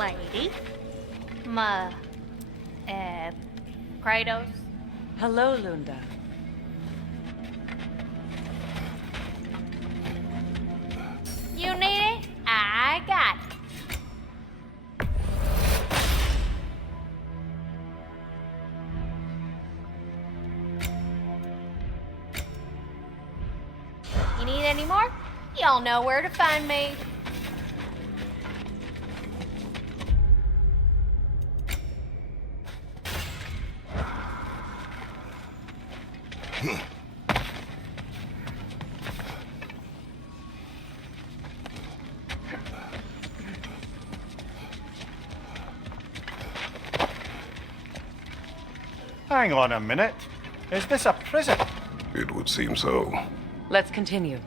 lady. Kratos. Hello, Lunda. You need it? I got it. You need any more? Y'all know where to find me. Hang on a minute. Is this a prison? It would seem so. Let's continue.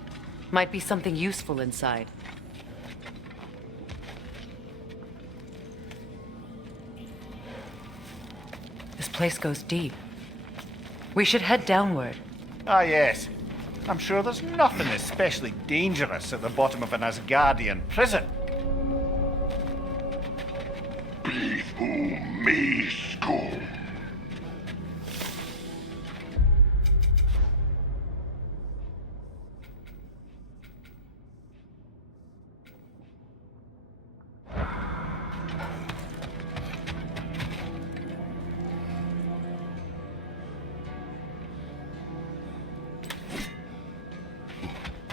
Might be something useful inside. This place goes deep. We should head downward. Ah, yes. I'm sure there's nothing especially dangerous at the bottom of an Asgardian prison.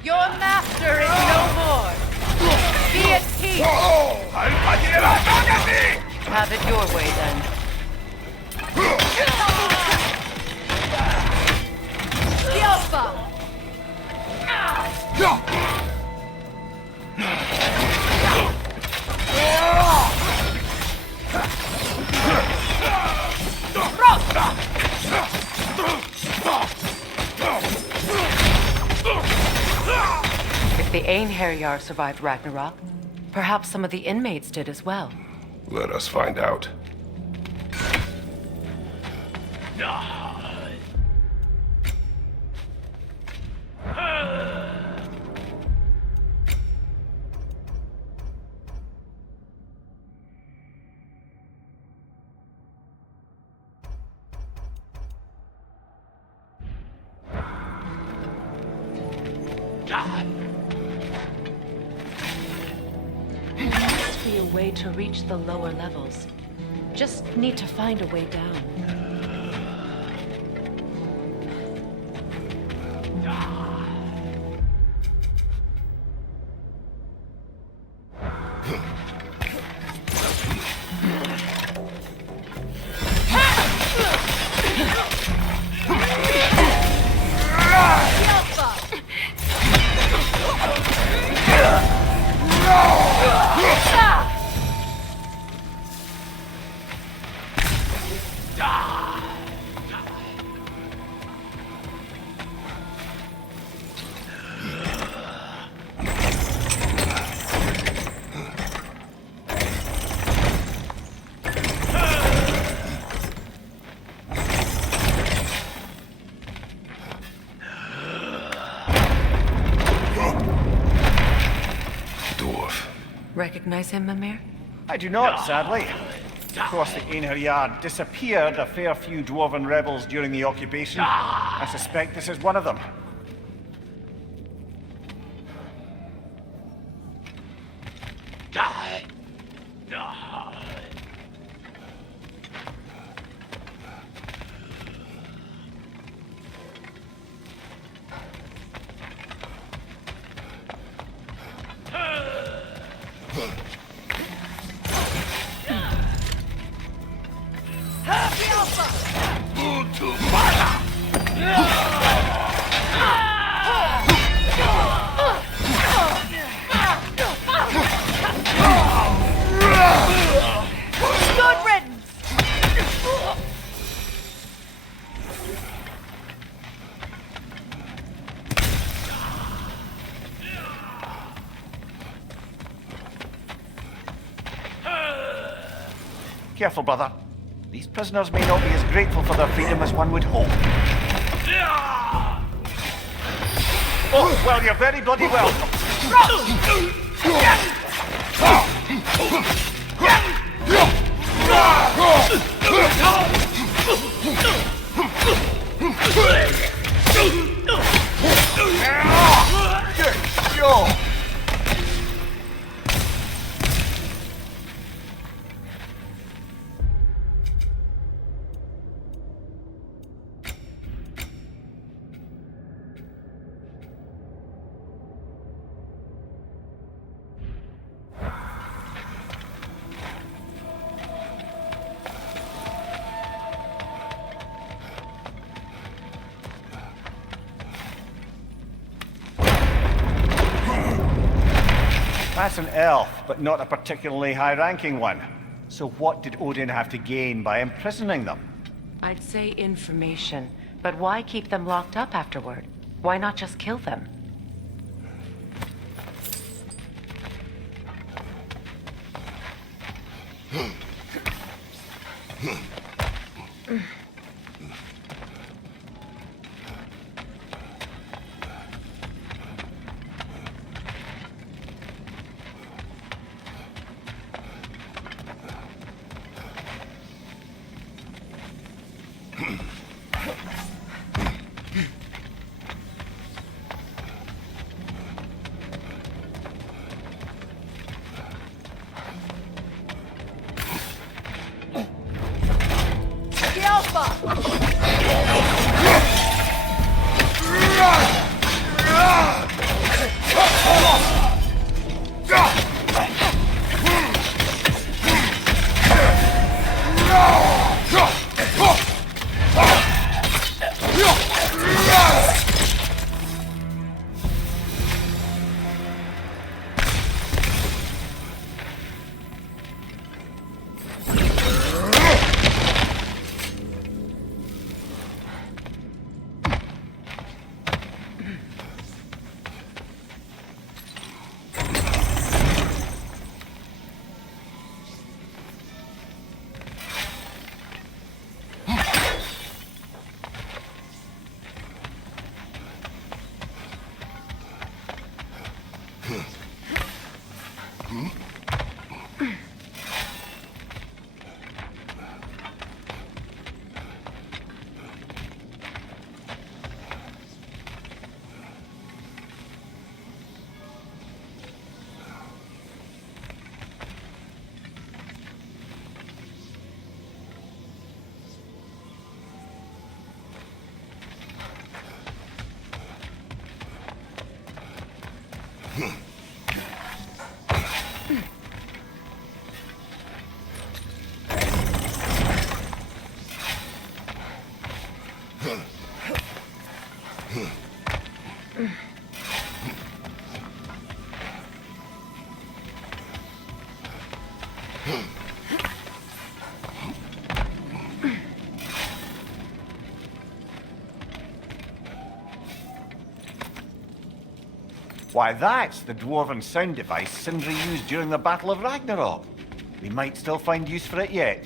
Your master is no more! Be at peace! Have it your way, then. Alpha! If the Einherjar survived Ragnarok, perhaps some of the inmates did as well. Let us find out. There must be a way to reach the lower levels. Just need to find a way down. Recognize him, Mimir? I do not, sadly. Of course, the Einherjar disappeared a fair few dwarven rebels during the occupation. I suspect this is one of them. Good riddance! Careful, brother. These prisoners may not be as grateful for their freedom as one would hope. Oh, well, you're very bloody welcome. That's an elf, but not a particularly high-ranking one. So what did Odin have to gain by imprisoning them? I'd say information, but why keep them locked up afterward? Why not just kill them? Why, that's the dwarven sound device Sindri used during the Battle of Ragnarok. We might still find use for it yet.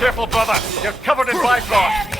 Careful, brother. You're covered in bifrost.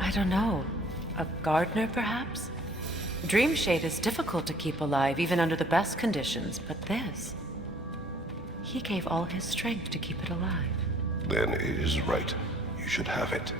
I don't know. A gardener, perhaps? Dreamshade is difficult to keep alive, even under the best conditions, but this... He gave all his strength to keep it alive. Then it is right. You should have it.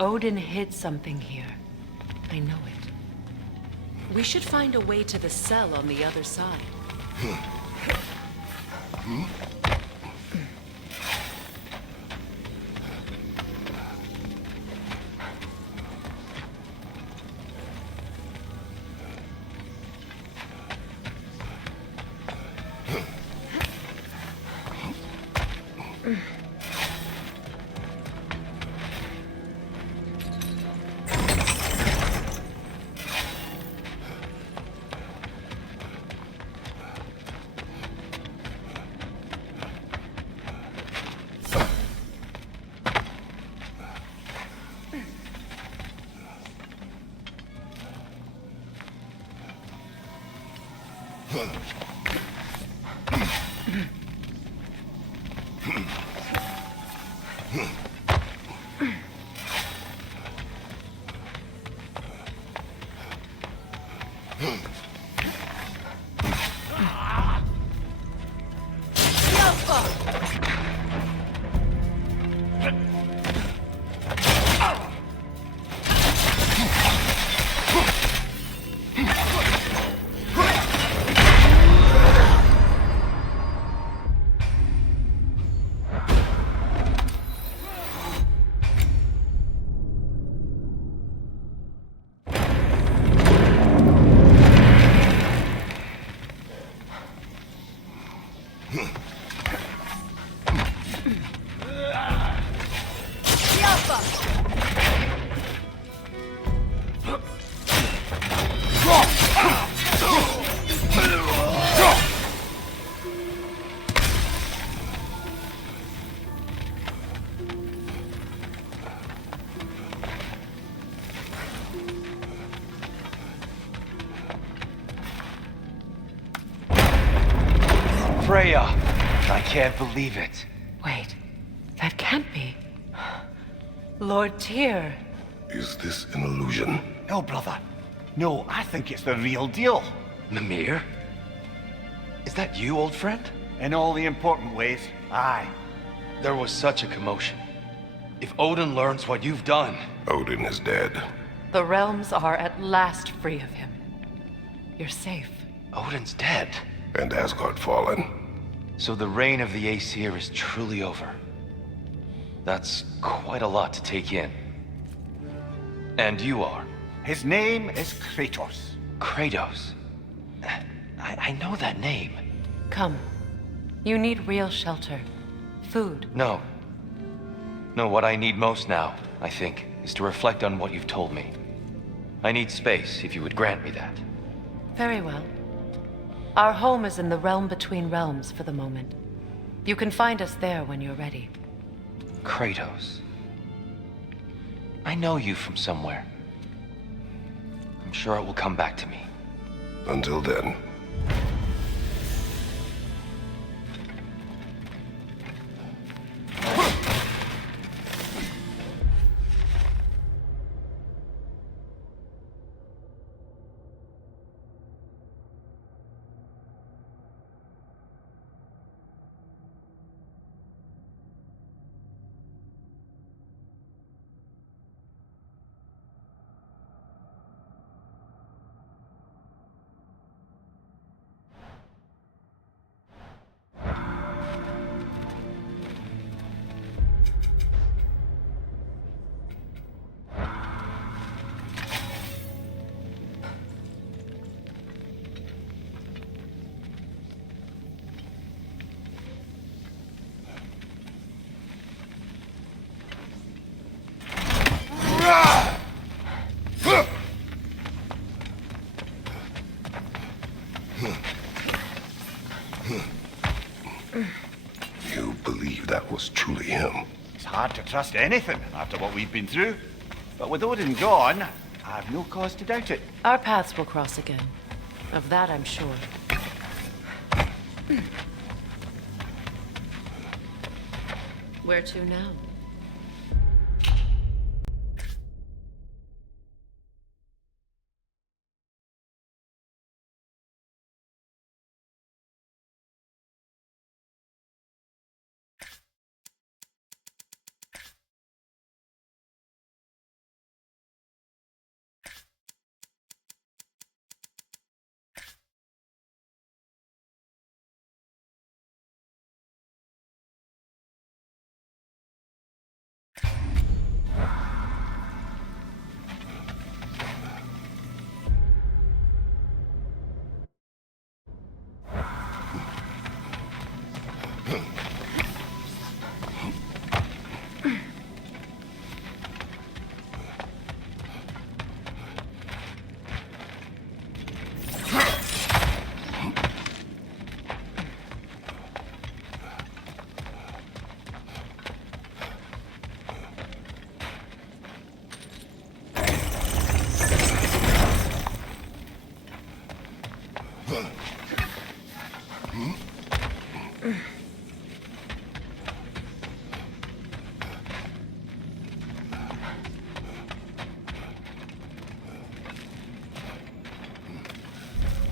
Odin hid something here. I know it. We should find a way to the cell on the other side. Freya! I can't believe it. Wait, that can't be. Lord Tyr. Is this an illusion? No, brother. No, I think it's the real deal. Mimir? Is that you, old friend? In all the important ways, aye. There was such a commotion. If Odin learns what you've done... Odin is dead. The realms are at last free of him. You're safe. Odin's dead. And Asgard fallen. So the reign of the Aesir is truly over. That's quite a lot to take in. And you are? His name is Kratos. Kratos. I know that name. Come. You need real shelter. Food. No. No, what I need most now, I think, is to reflect on what you've told me. I need space, if you would grant me that. Very well. Our home is in the realm between realms for the moment. You can find us there when you're ready. Kratos. I know you from somewhere. I'm sure it will come back to me. Until then. You believe that was truly him? It's hard to trust anything after what we've been through. But with Odin gone, I've no cause to doubt it. Our paths will cross again. Of that I'm sure. Where to now?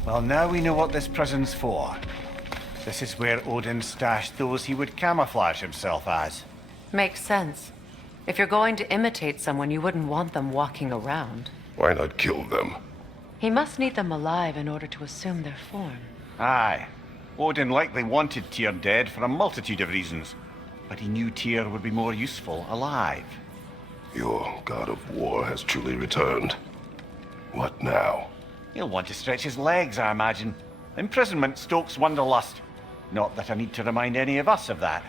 Well, now we know what this prison's for. This is where Odin stashed those he would camouflage himself as. Makes sense. If you're going to imitate someone, you wouldn't want them walking around. Why not kill them? He must need them alive in order to assume their form. Aye. Odin likely wanted Tyr dead for a multitude of reasons, but he knew Tyr would be more useful alive. Your god of war has truly returned. What now? He'll want to stretch his legs, I imagine. Imprisonment stokes wanderlust. Not that I need to remind any of us of that.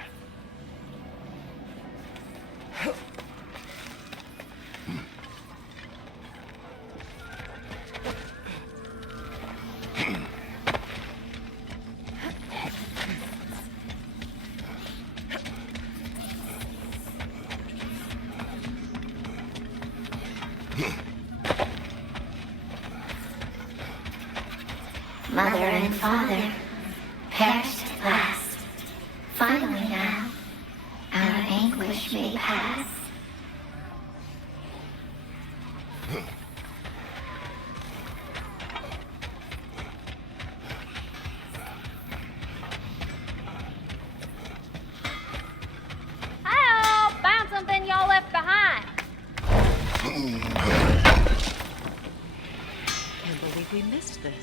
Mother and father perished at last. Finally now, our anguish may pass. Hi-oh! Found something y'all left behind. Can't believe we missed this.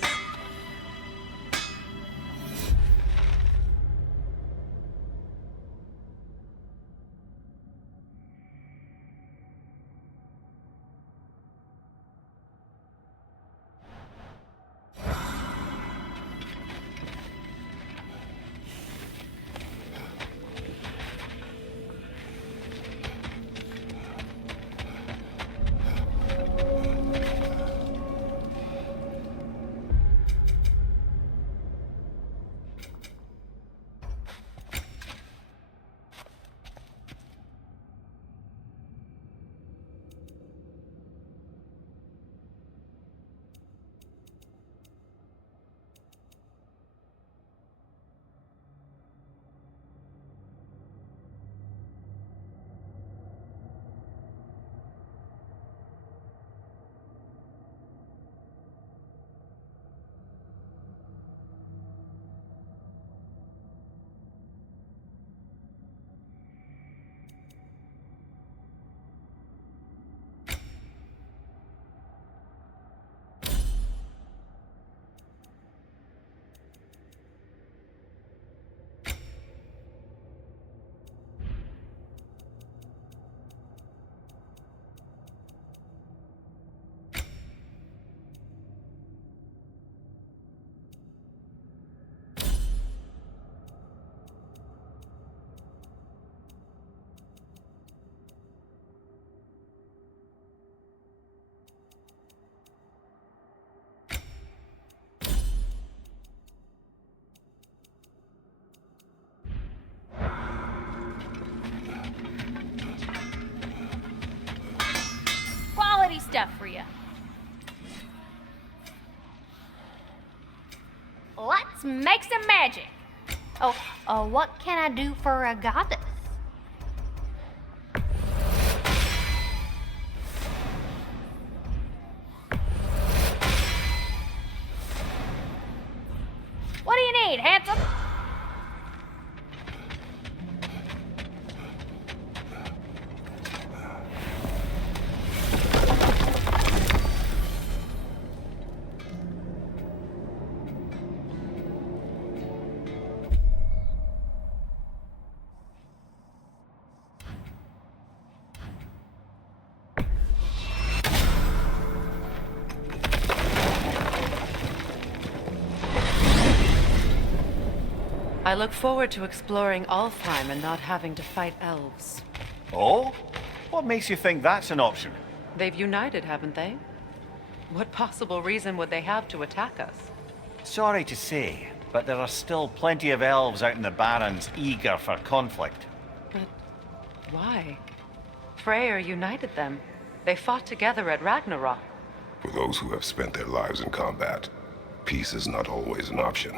Quality stuff for you. Let's make some magic. Oh, what can I do for a goddess? What do you need, handsome? I look forward to exploring Alfheim and not having to fight elves. Oh? What makes you think that's an option? They've united, haven't they? What possible reason would they have to attack us? Sorry to say, but there are still plenty of elves out in the Barrens eager for conflict. But why? Freyr united them. They fought together at Ragnarok. For those who have spent their lives in combat, peace is not always an option.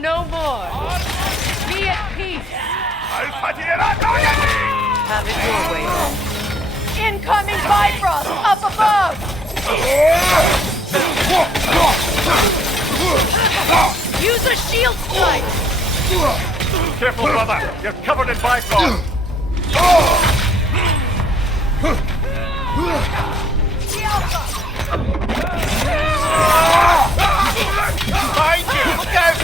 no more. Be at peace. Have it your way then. Incoming Bifrost up above! Use a shield strike! Careful, brother! You're covered in Bifrost! Behind you! Look out!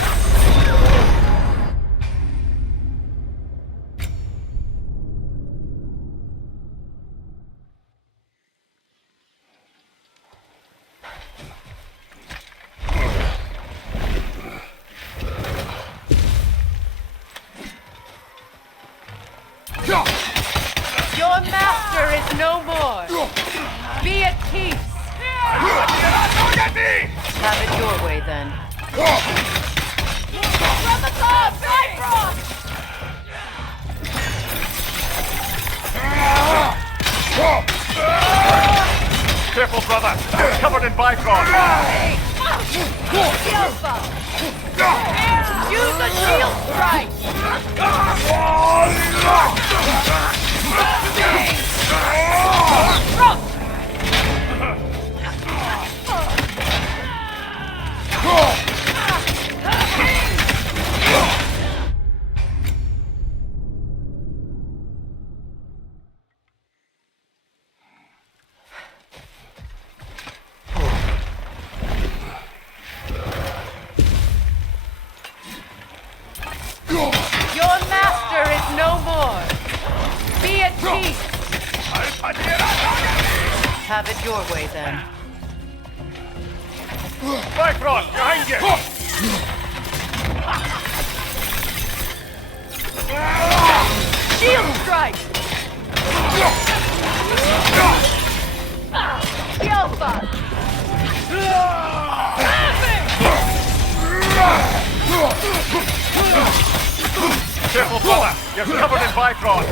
Your master is no more. Be at peace. Have it your way then. From above, Bifrost! Careful, brother! You're covered in Bifrost! Use a shield strike! Your master is no more. Be at peace. Have it your way then. Bifrost, behind you! Shield strike! Alpha! Careful, brother! You're covered in Bifrost!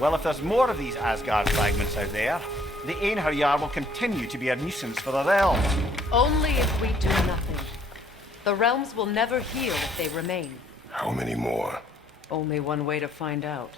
Well, if there's more of these Asgard fragments out there, the Einherjar will continue to be a nuisance for the realm. Only if we do nothing. The realms will never heal if they remain. How many more? Only one way to find out.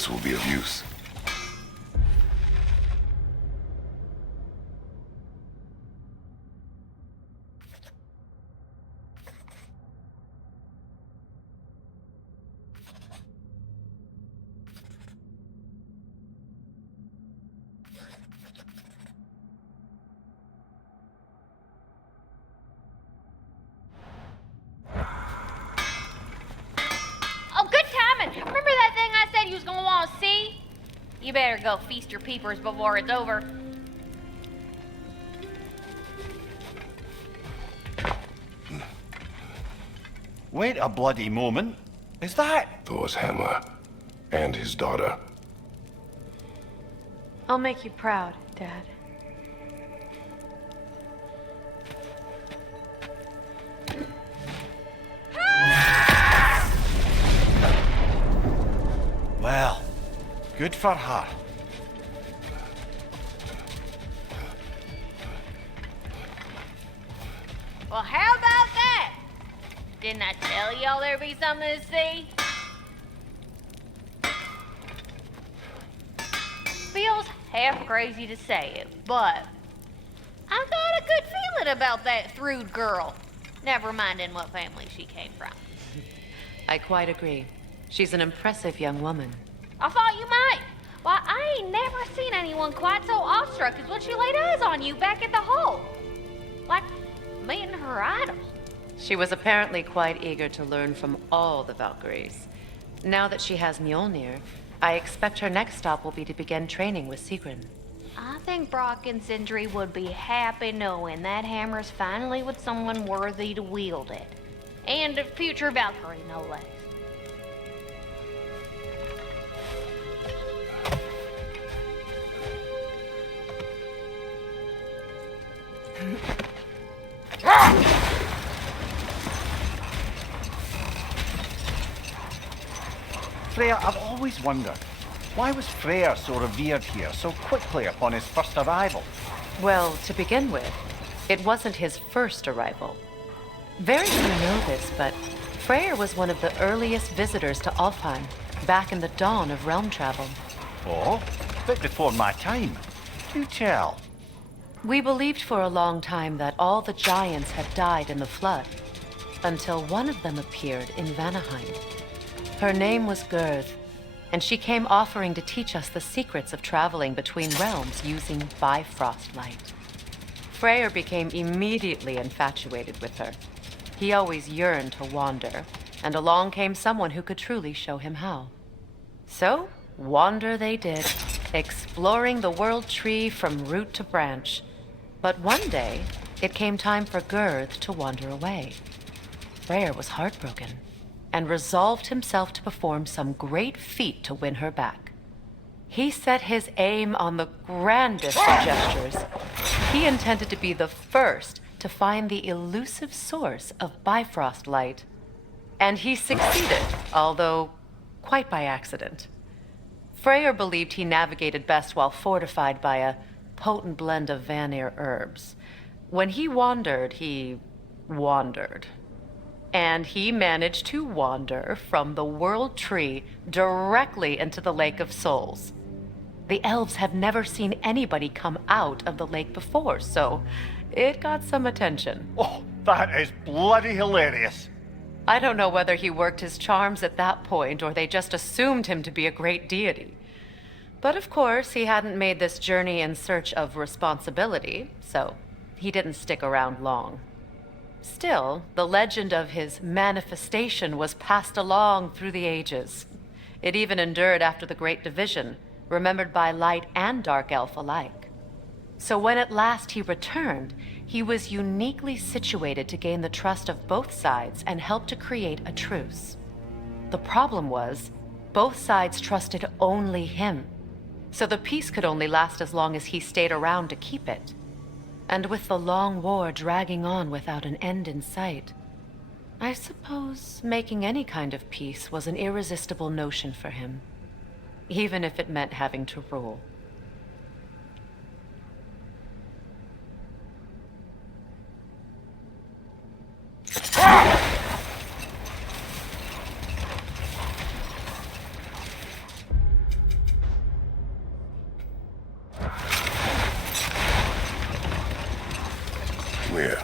This will be of use. You better go feast your peepers before it's over. Wait a bloody moment. Is that? Thor's hammer. And his daughter. I'll make you proud, Dad. Well, good for her. Well, how about that? Didn't I tell y'all there'd be something to see? Feels half crazy to say it, but I got a good feeling about that Thrud girl. Never minding what family she came from. I quite agree. She's an impressive young woman. I thought you might. Why, I ain't never seen anyone quite so awestruck as when she laid eyes on you back at the hole. Like meeting her idol. She was apparently quite eager to learn from all the Valkyries. Now that she has Mjolnir, I expect her next stop will be to begin training with Sigrun. I think Brock and Sindri would be happy knowing that hammer's finally with someone worthy to wield it. And a future Valkyrie, no less. Freyr, I've always wondered, why was Freyr so revered here so quickly upon his first arrival? Well, to begin with, it wasn't his first arrival. Very few know this, but Freyr was one of the earliest visitors to Alfheim, back in the dawn of realm travel. Oh, a bit before my time. Do tell. We believed for a long time that all the giants had died in the flood, until one of them appeared in Vanaheim. Her name was Gerd, and she came offering to teach us the secrets of traveling between realms using Bifrost light. Freyr became immediately infatuated with her. He always yearned to wander, and along came someone who could truly show him how. So, wander they did, exploring the world tree from root to branch. But one day, it came time for Gerd to wander away. Freyr was heartbroken, and resolved himself to perform some great feat to win her back. He set his aim on the grandest of gestures. He intended to be the first to find the elusive source of Bifrost light. And he succeeded, although quite by accident. Freyr believed he navigated best while fortified by a potent blend of Vanir herbs. When he wandered, he wandered. And he managed to wander from the World Tree directly into the Lake of Souls. The elves have never seen anybody come out of the lake before, so it got some attention. Oh, that is bloody hilarious. I don't know whether he worked his charms at that point or they just assumed him to be a great deity. But of course, he hadn't made this journey in search of responsibility, so he didn't stick around long. Still, the legend of his manifestation was passed along through the ages. It even endured after the Great Division, remembered by light and dark elf alike. So when at last he returned, he was uniquely situated to gain the trust of both sides and help to create a truce. The problem was, both sides trusted only him, so the peace could only last as long as he stayed around to keep it. And with the long war dragging on without an end in sight, I suppose making any kind of peace was an irresistible notion for him, even if it meant having to rule. Here.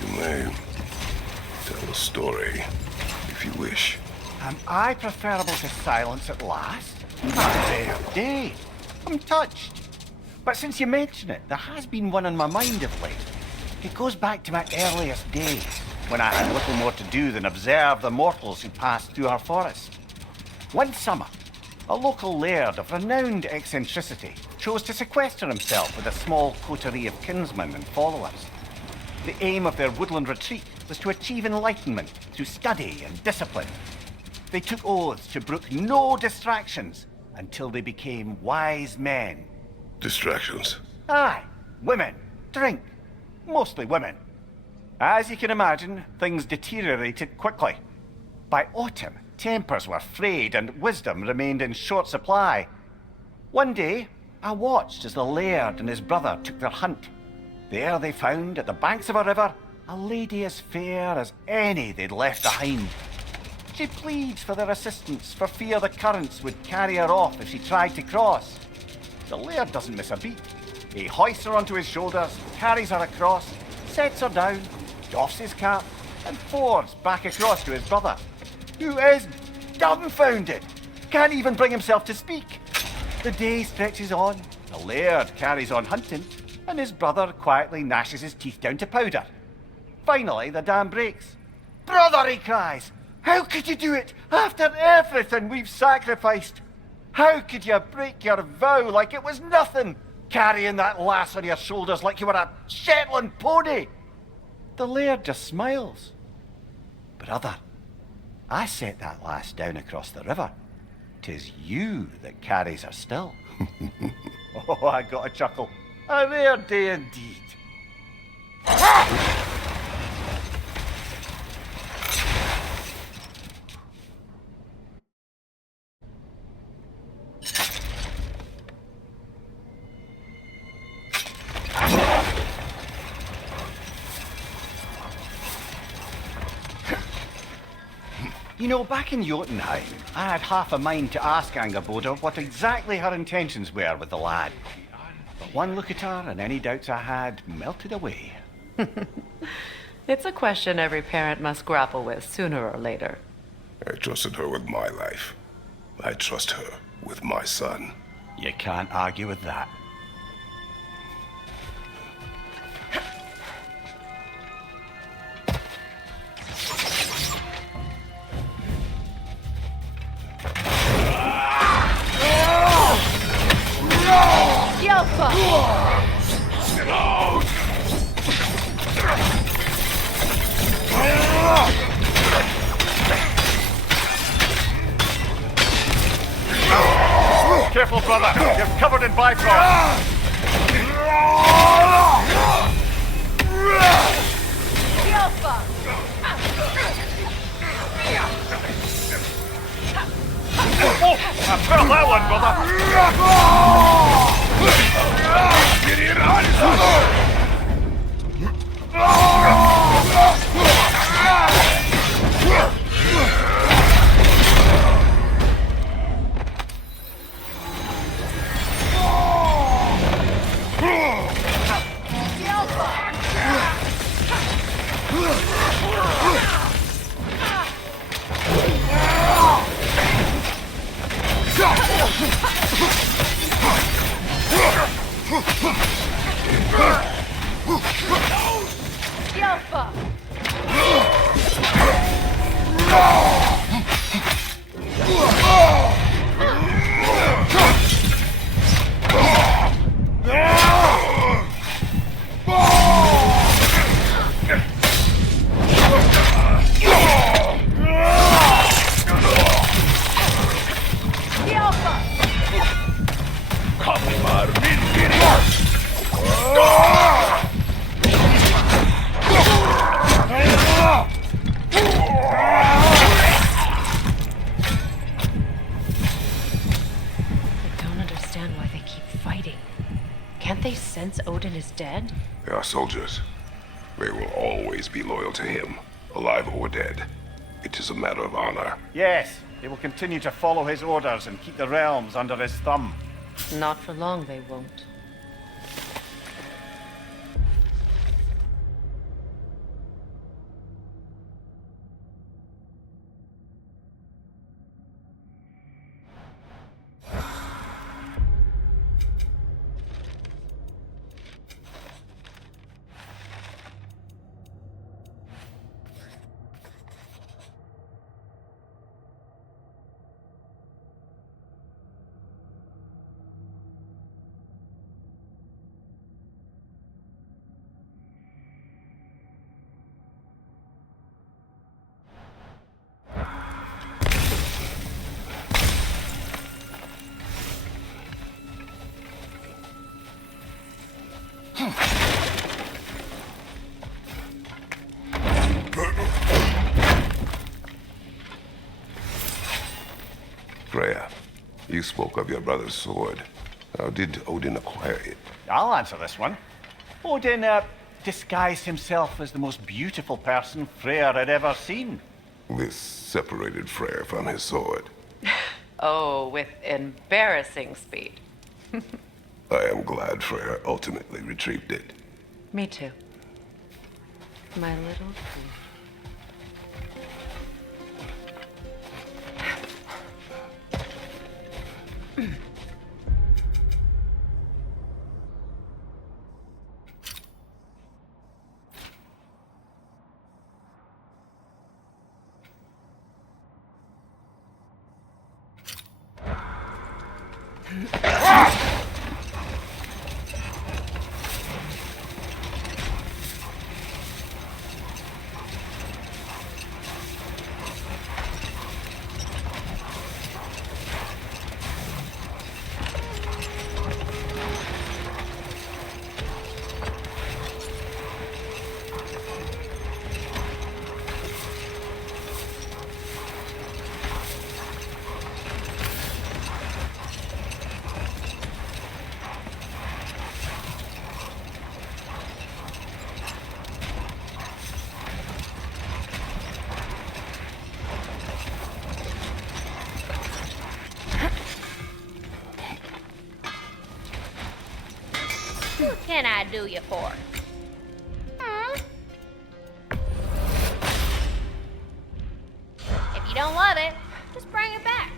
You may tell a story, if you wish. Am I preferable to silence at last? Fair day. I'm touched. But since you mention it, there has been one on my mind of late. It goes back to my earliest days, when I had little more to do than observe the mortals who passed through our forest. One summer, a local laird of renowned eccentricity chose to sequester himself with a small coterie of kinsmen and followers. The aim of their woodland retreat was to achieve enlightenment through study and discipline. They took oaths to brook no distractions until they became wise men. Distractions. Aye, women, drink, mostly women. As you can imagine, things deteriorated quickly. By autumn, tempers were frayed and wisdom remained in short supply. One day, I watched as the laird and his brother took their hunt. There they found, at the banks of a river, a lady as fair as any they'd left behind. She pleads for their assistance for fear the currents would carry her off if she tried to cross. The laird doesn't miss a beat. He hoists her onto his shoulders, carries her across, sets her down, doffs his cap, and fords back across to his brother, who is dumbfounded, can't even bring himself to speak. The day stretches on, the laird carries on hunting, and his brother quietly gnashes his teeth down to powder. Finally, the dam breaks. "Brother," he cries, "how could you do it after everything we've sacrificed? How could you break your vow like it was nothing, carrying that lass on your shoulders like you were a Shetland pony?" The laird just smiles. "Brother, I set that lass down across the river. 'Tis you that carries her still." Oh, I got a chuckle. A rare day indeed. You know, back in Jotunheim, I had half a mind to ask Angerboda what exactly her intentions were with the lad. But one look at her and any doubts I had melted away. It's a question every parent must grapple with sooner or later. I trusted her with my life. I trust her with my son. You can't argue with that. Careful, brother. You're covered in bifrost. Oh, I felt that one, Odin is dead? They are soldiers. They will always be loyal to him, alive or dead. It is a matter of honor. Yes, they will continue to follow his orders and keep the realms under his thumb. Not for long, they won't. You spoke of your brother's sword. How did Odin acquire it? I'll answer this one. Odin, disguised himself as the most beautiful person Freyr had ever seen. This separated Freyr from his sword. Oh, with embarrassing speed. I am glad Freyr ultimately retrieved it. Me too. My little fool. What can I do you for? If you don't love it, just bring it back.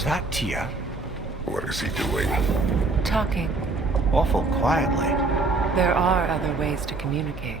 Is that Tia? What is he doing? Talking. Awful quietly. There are other ways to communicate.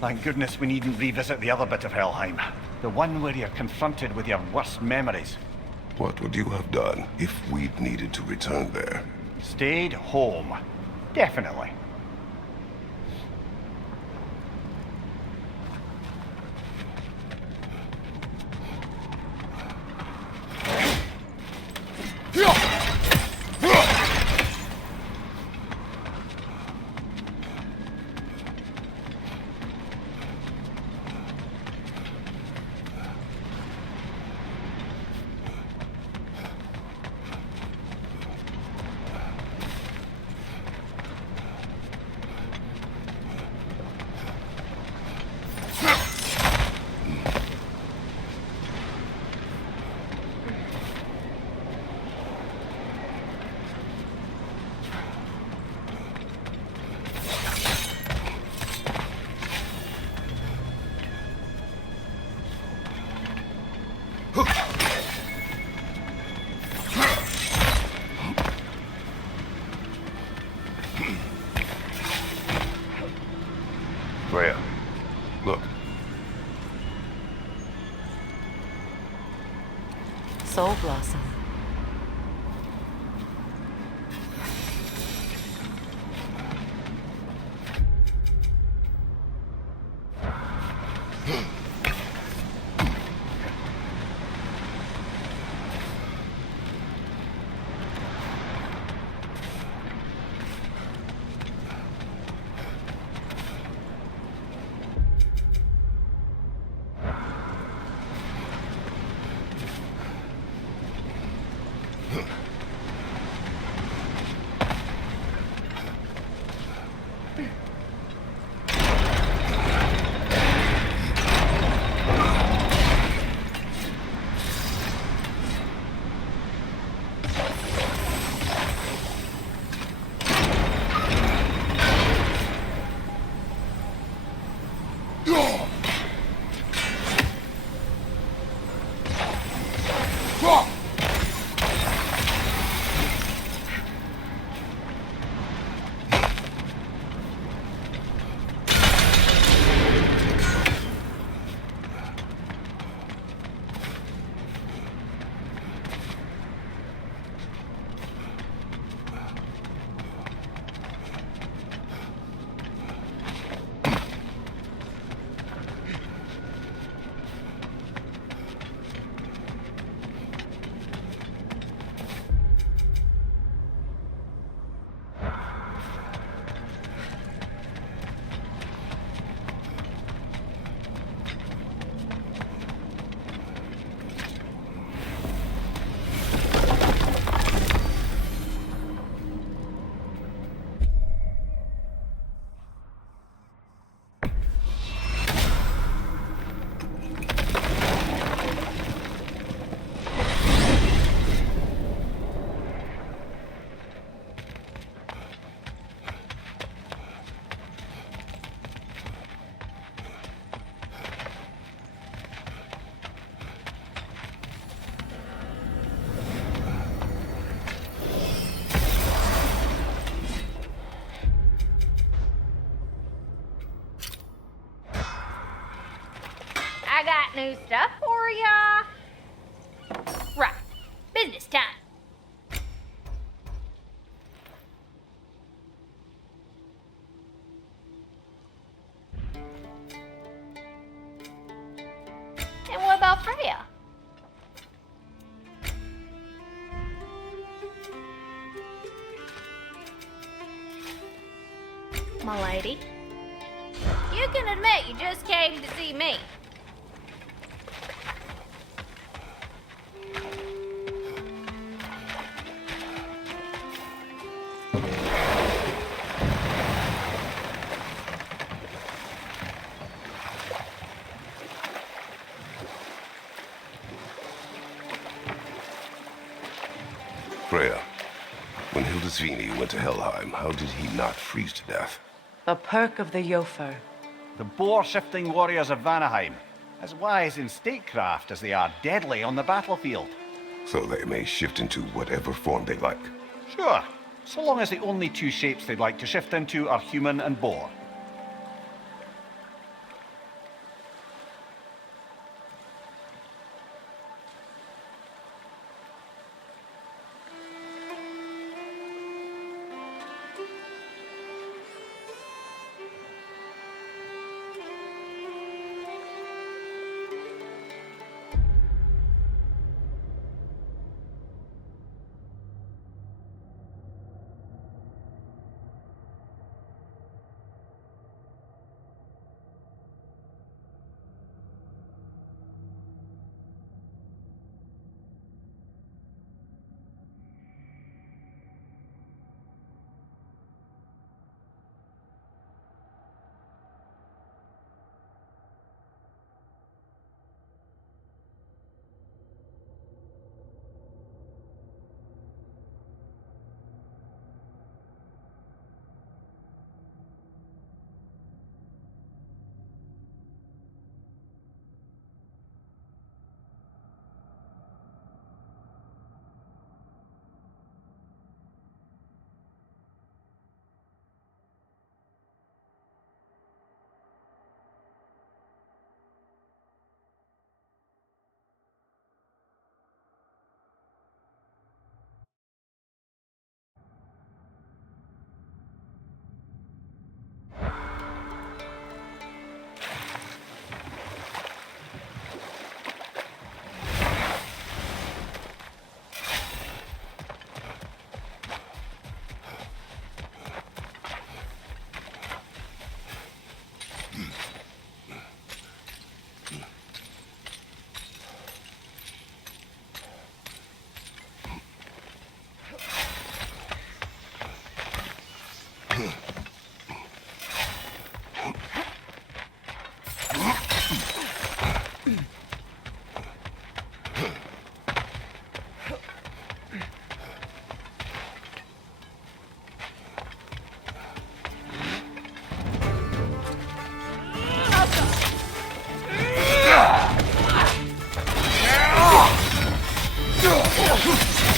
Thank goodness we needn't revisit the other bit of Helheim. The one where you're confronted with your worst memories. What would you have done if we'd needed to return there? Stayed home. Definitely. soul blossom. I got new stuff for ya. Right, business time. And what about Freya? My lady, you can admit you just came to see me. Freya, when Hildisvini went to Helheim, how did he not freeze to death? A perk of the Jofur. The boar-shifting warriors of Vanaheim, as wise in statecraft as they are deadly on the battlefield. So they may shift into whatever form they like. Sure, so long as the only two shapes they'd like to shift into are human and boar.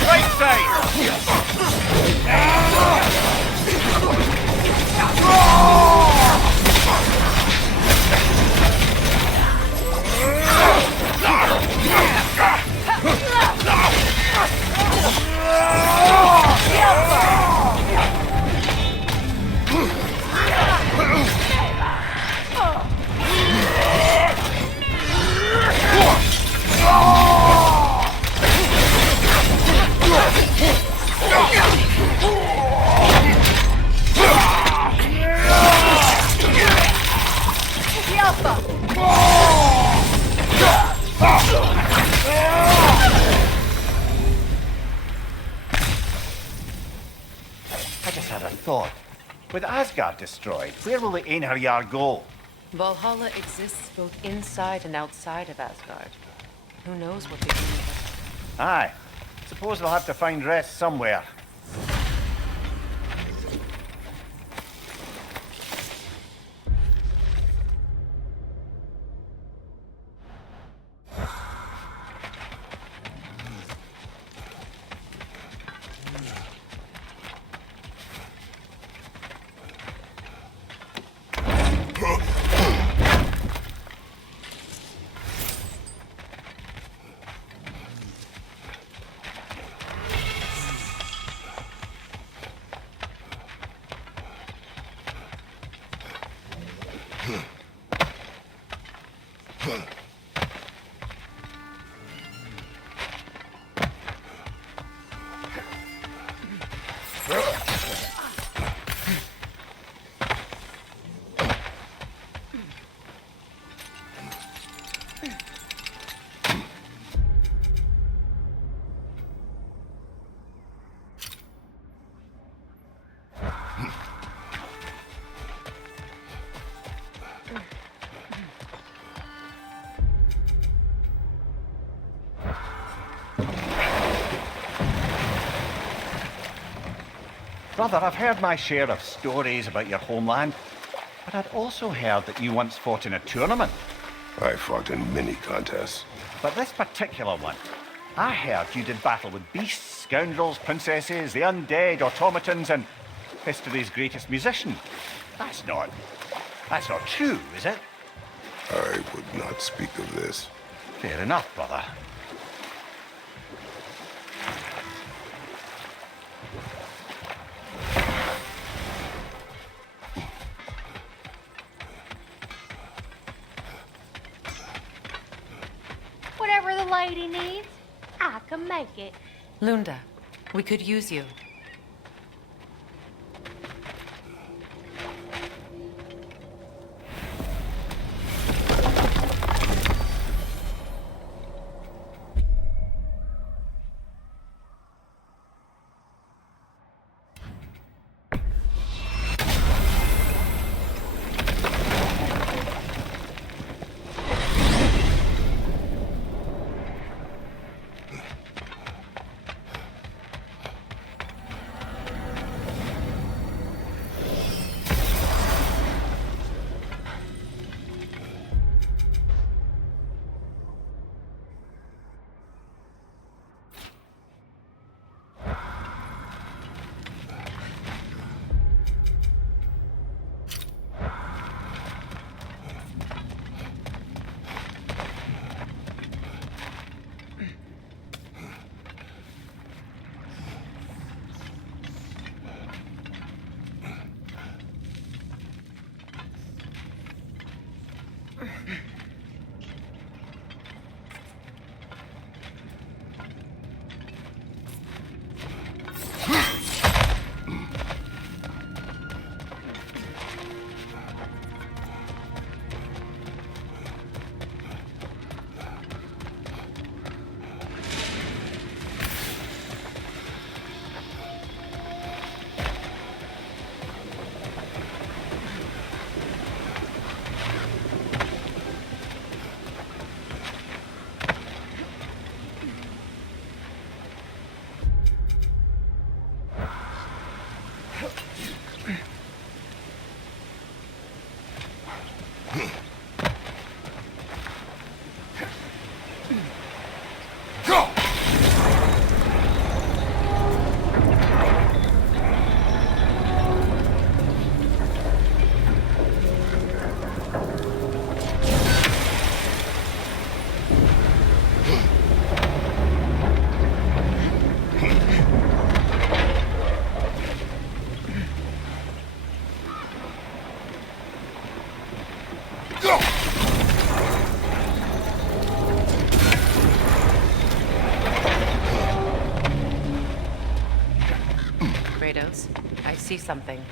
Right side! I just had a thought. With Asgard destroyed, where will the Einherjar go? Valhalla exists both inside and outside of Asgard. Who knows what the universe... Aye. Suppose they'll have to find rest somewhere. Brother, I've heard my share of stories about your homeland, but I'd also heard that you once fought in a tournament. I fought in many contests. But this particular one, I heard you did battle with beasts, scoundrels, princesses, the undead, automatons, and history's greatest musician. That's not true, is it? I would not speak of this. Fair enough, brother. Whatever the lady needs, I can make it. Lunda, we could use you. see something.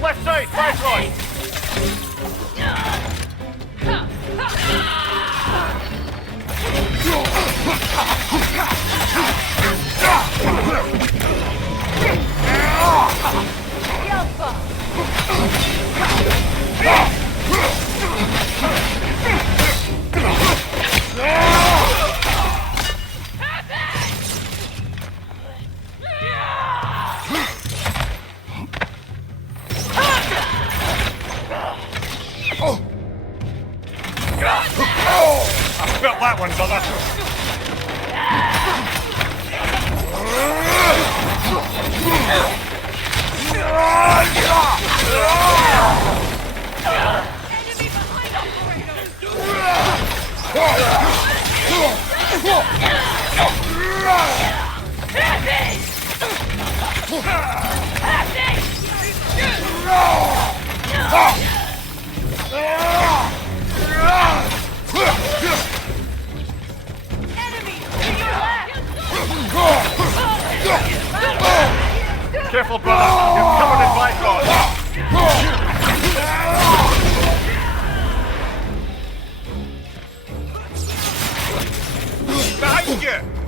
Left side, Viceroy! I felt that one, brother. Happy! careful, brother. You're covered in black moss. Behind you!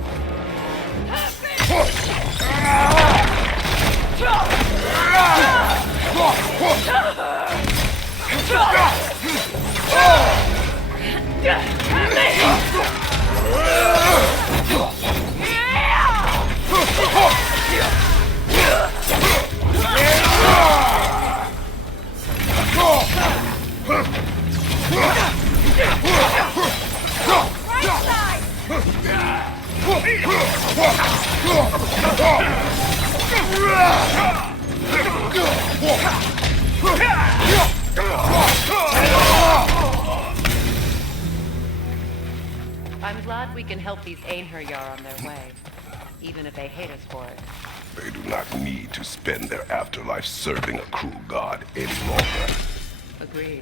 I'm glad we can help these Einherjar on their way, even if they hate us for it. They do not need to spend their afterlife serving a cruel god any longer. Agreed.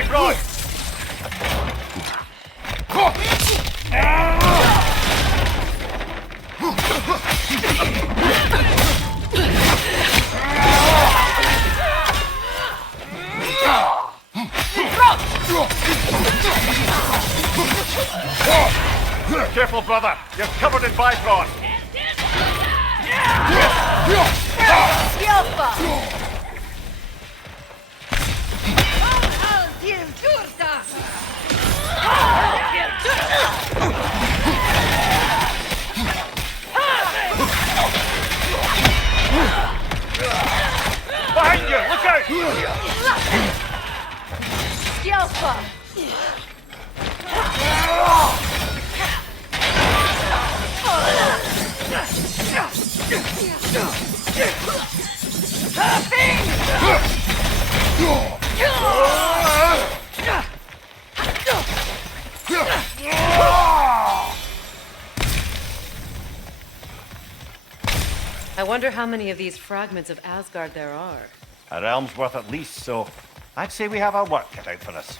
Bifrost! Careful, brother. You're covered in Bifrost. Behind you! Look out! I wonder how many of these fragments of Asgard there are. A realm's worth at least, so I'd say we have our work cut out for us.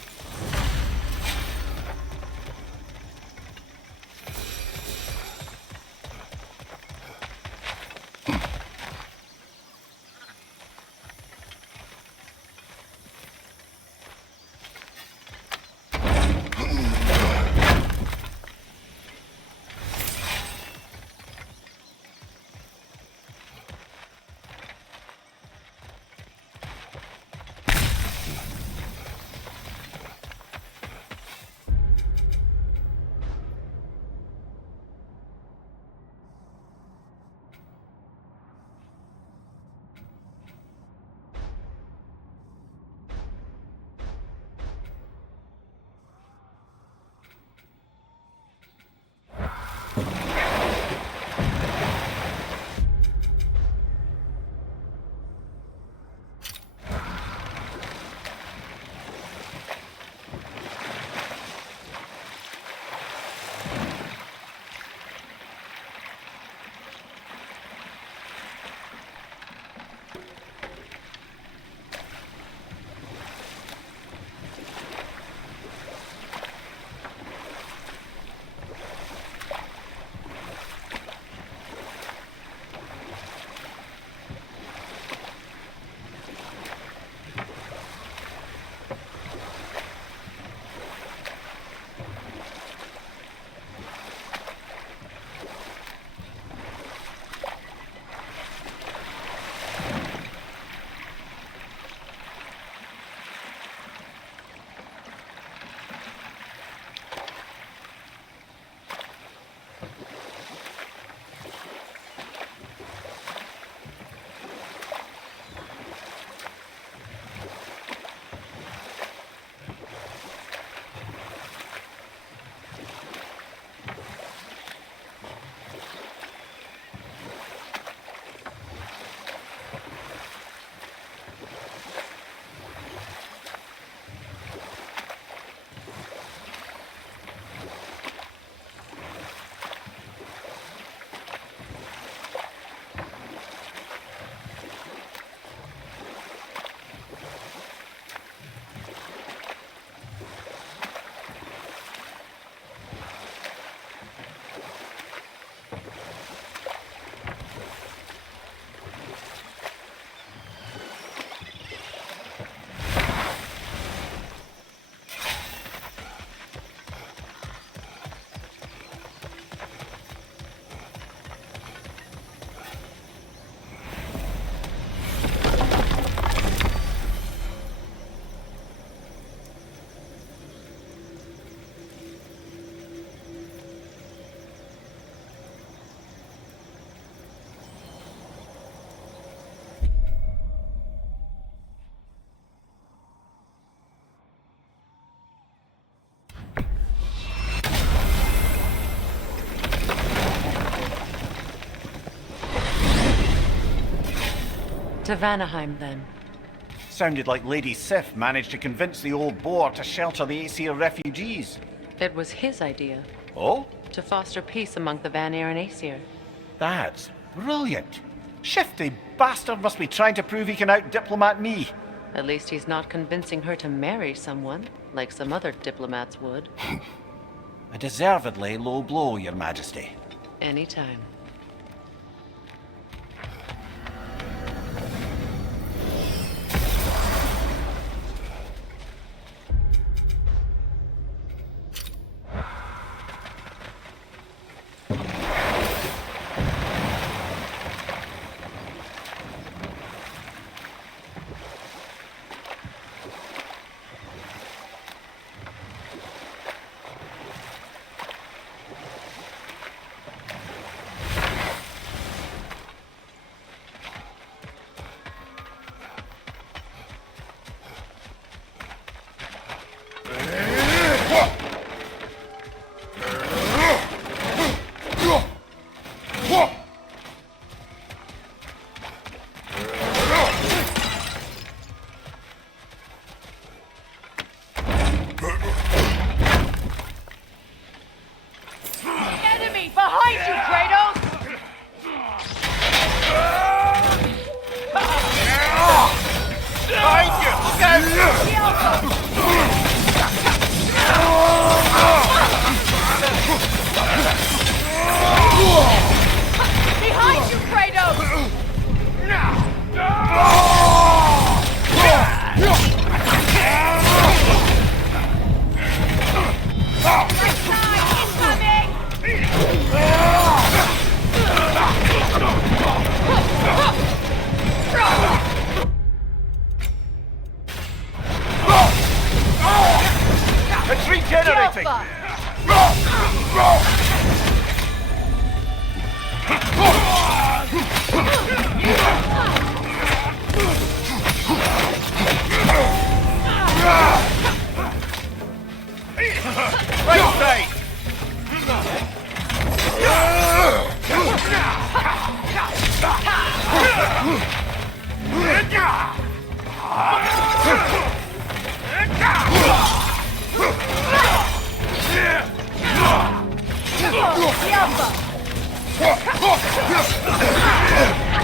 To Vanaheim, then. Sounded like Lady Sif managed to convince the old boar to shelter the Aesir refugees. It was his idea. Oh? To foster peace among the Vanir and Aesir. That's brilliant. Shifty bastard must be trying to prove he can out-diplomat me. At least he's not convincing her to marry someone, like some other diplomats would. A deservedly low blow, Your Majesty. Anytime. Enemy behind you, Kratos! Behind you, Kratos! It's regenerating! Right side!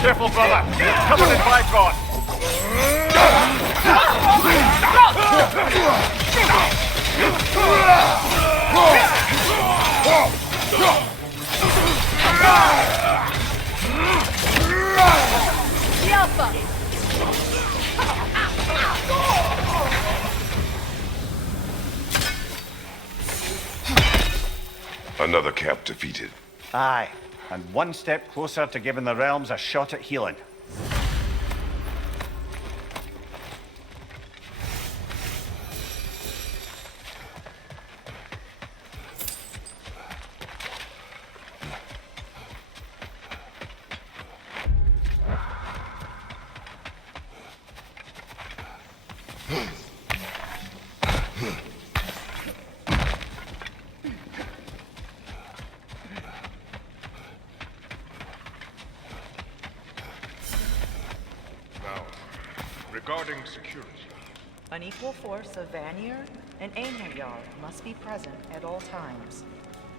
Careful, brother! It's covered in Blackrod! Another cap defeated. Aye, and one step closer to giving the realms a shot at healing. Now, regarding security, An equal force of Vanir and Einherjar must be present at all times.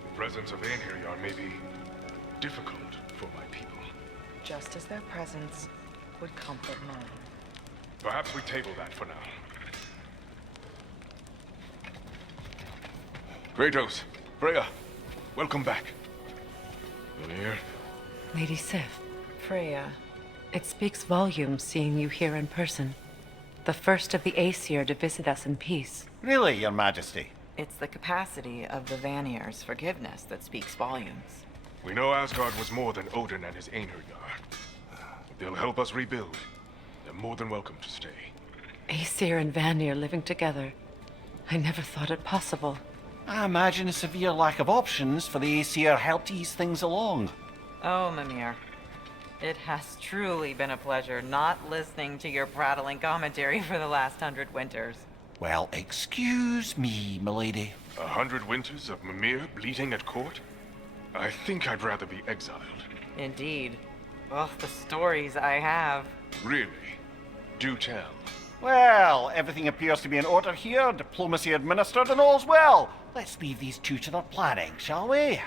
the presence of Einherjar may be difficult for my people. Just as their presence would comfort mine. Perhaps we table that for now. Kratos, Freya, welcome back. Mimir, Lady Sif, Freya, it speaks volumes seeing you here in person. The first of the Aesir to visit us in peace. Really, Your Majesty? it's the capacity of the Vanir's forgiveness that speaks volumes. we know Asgard was more than Odin and his Einherjar. If they'll help us rebuild, they're more than welcome to stay. Aesir and Vanir living together. I never thought it possible. I imagine a severe lack of options for the Aesir helped ease things along. Oh, Mimir. It has truly been a pleasure not listening to your prattling commentary for the last 100 winters. Well, excuse me, milady. 100 winters of Mimir bleating at court? I think I'd rather be exiled. Indeed. Oh, the stories I have. Really? Do tell. Well, everything appears to be in order here, diplomacy administered, and all's well. Let's leave these two to their planning, shall we?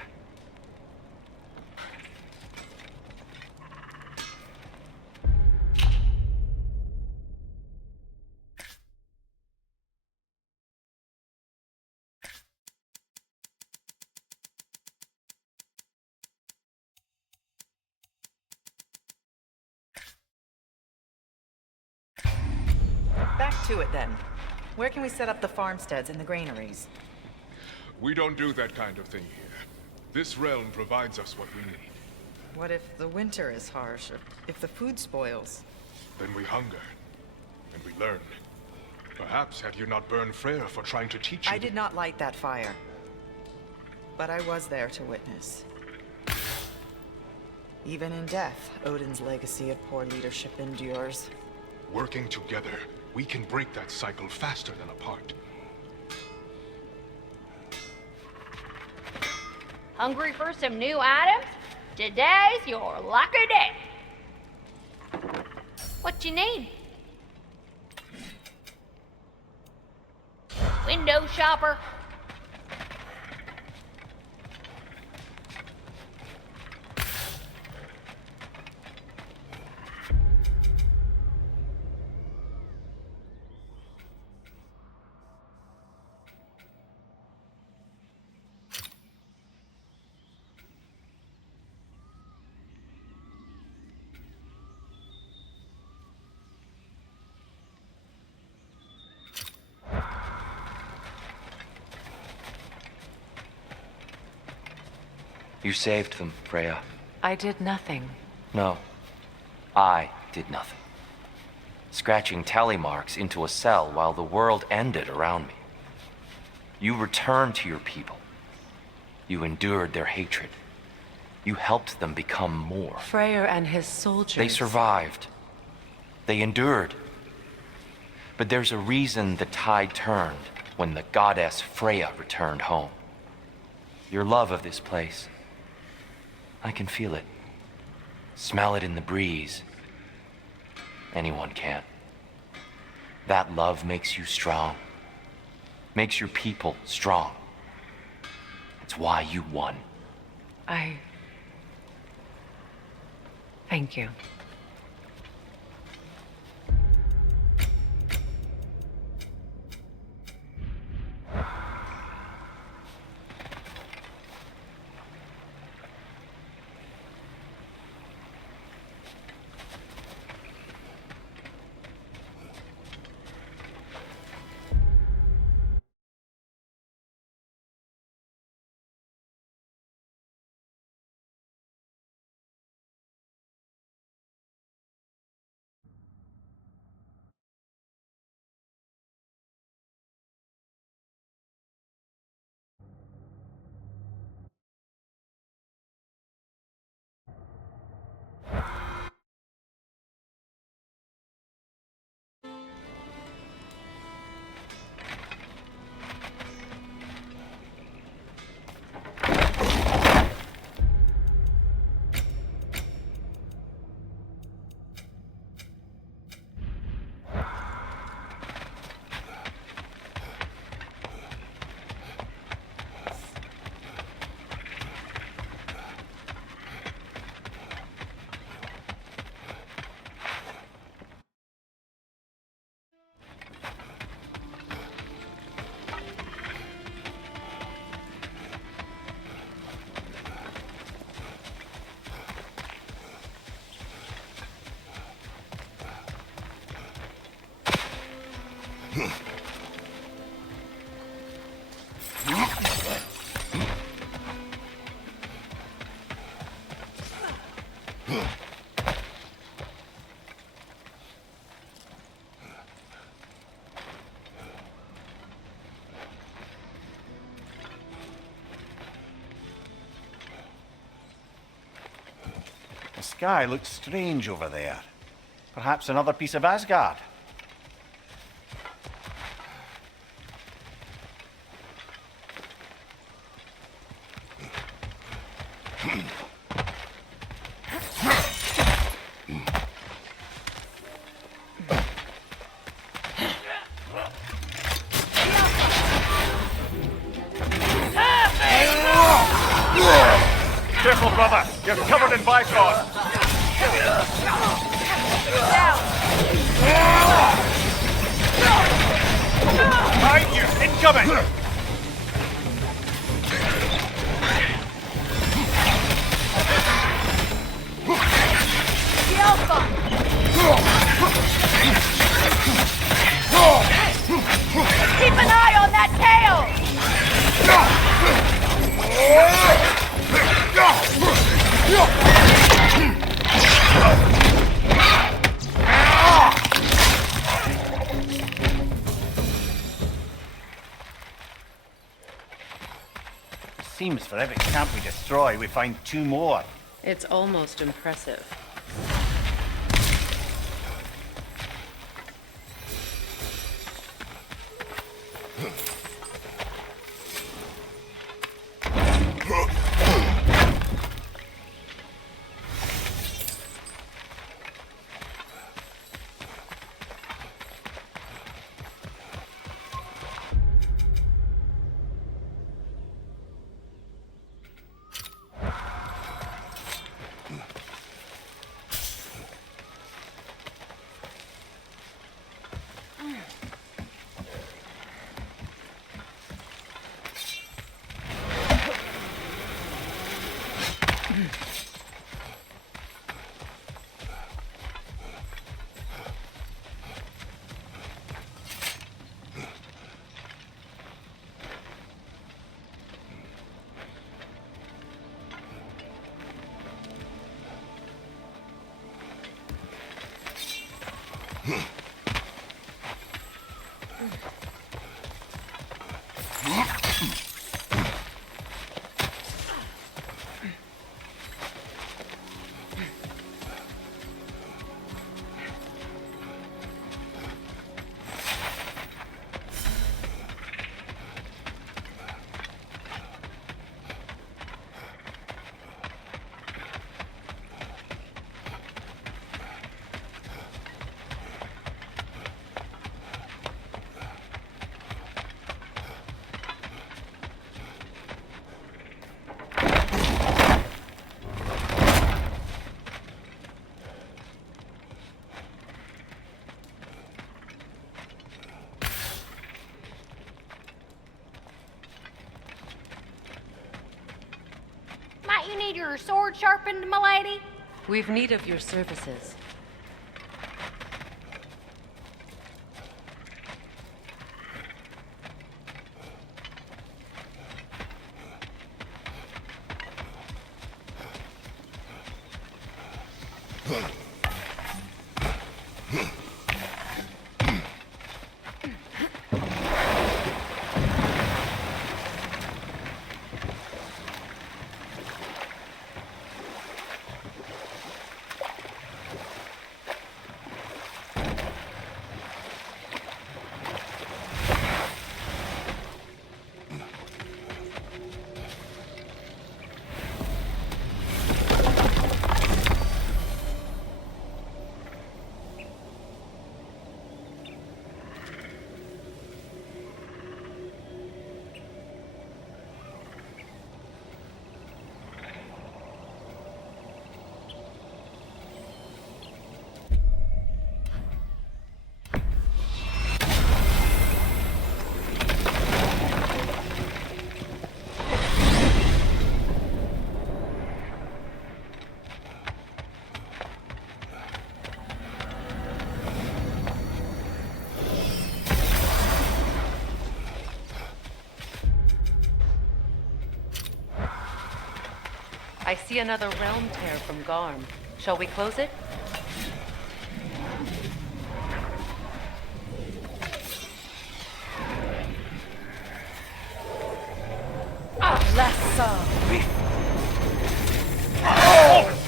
To it then. Where can we set up the farmsteads and the granaries? We don't do that kind of thing here. This realm provides us what we need. What if the winter is harsh, or if the food spoils? Then we hunger, and we learn. Perhaps had you not burned Freya for trying to teach you... I did not light that fire. But I was there to witness. Even in death, Odin's legacy of poor leadership endures. Working together, we can break that cycle faster than apart. Hungry for some new items? Today's your lucky day. What you need? Window shopper? You saved them, Freya. I did nothing. No, I did nothing. Scratching tally marks into a cell while the world ended around me. You returned to your people. You endured their hatred. You helped them become more. Freyr and his soldiers. They survived. They endured. But there's a reason the tide turned when the goddess Freya returned home. Your love of this place. I can feel it. Smell it in the breeze. Anyone can. That love makes you strong. Makes your people strong. It's why you won. Thank you. The sky looks strange over there. Perhaps another piece of Asgard. Careful, brother! You're covered in Bifrost! Behind you! Incoming! The Alpha! seems for every camp we destroy, we find 2 more. It's almost impressive. Might you need your sword sharpened, milady? We've need of your services. I see another realm tear from Garm. Shall we close it?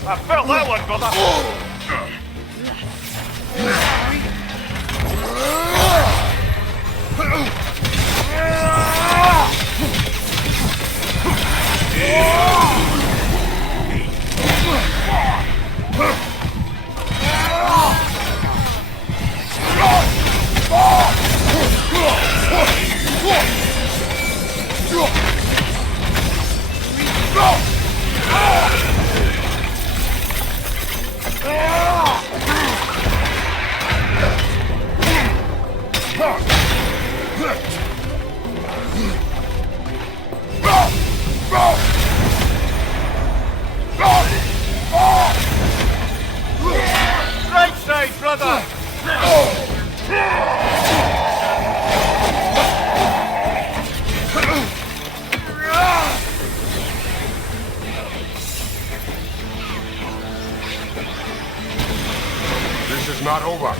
I felt that one, brother! Right side, brother! This is not over.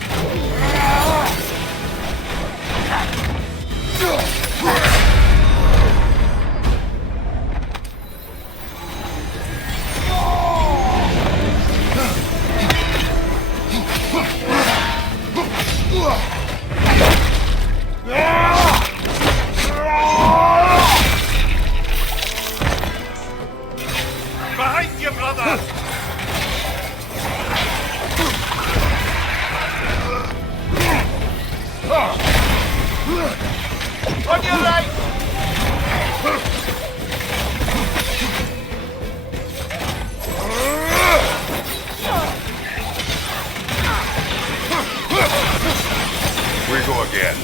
behind you, brother! On your right! We go again.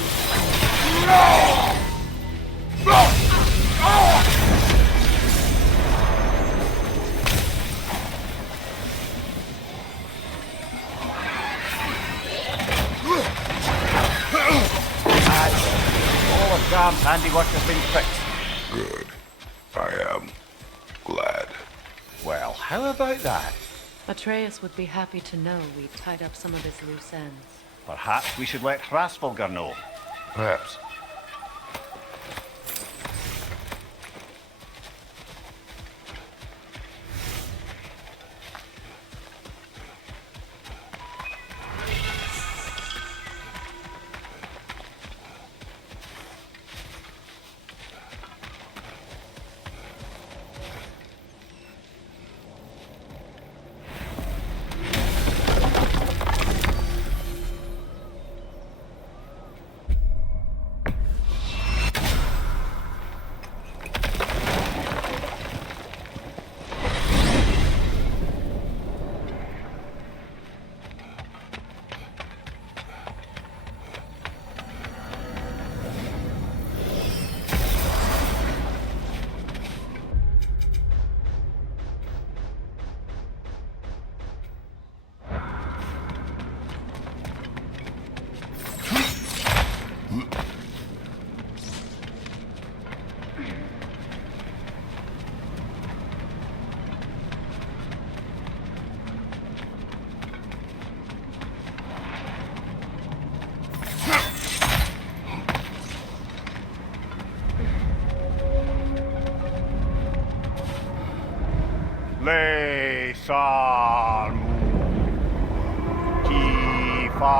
All of Gram's handiwork has been fixed. Good. I am glad. Well, how about that? Atreus would be happy to know we tied up some of his loose ends. Perhaps we should let Hrasvolgar know. Perhaps. Le Sarmu Kifa.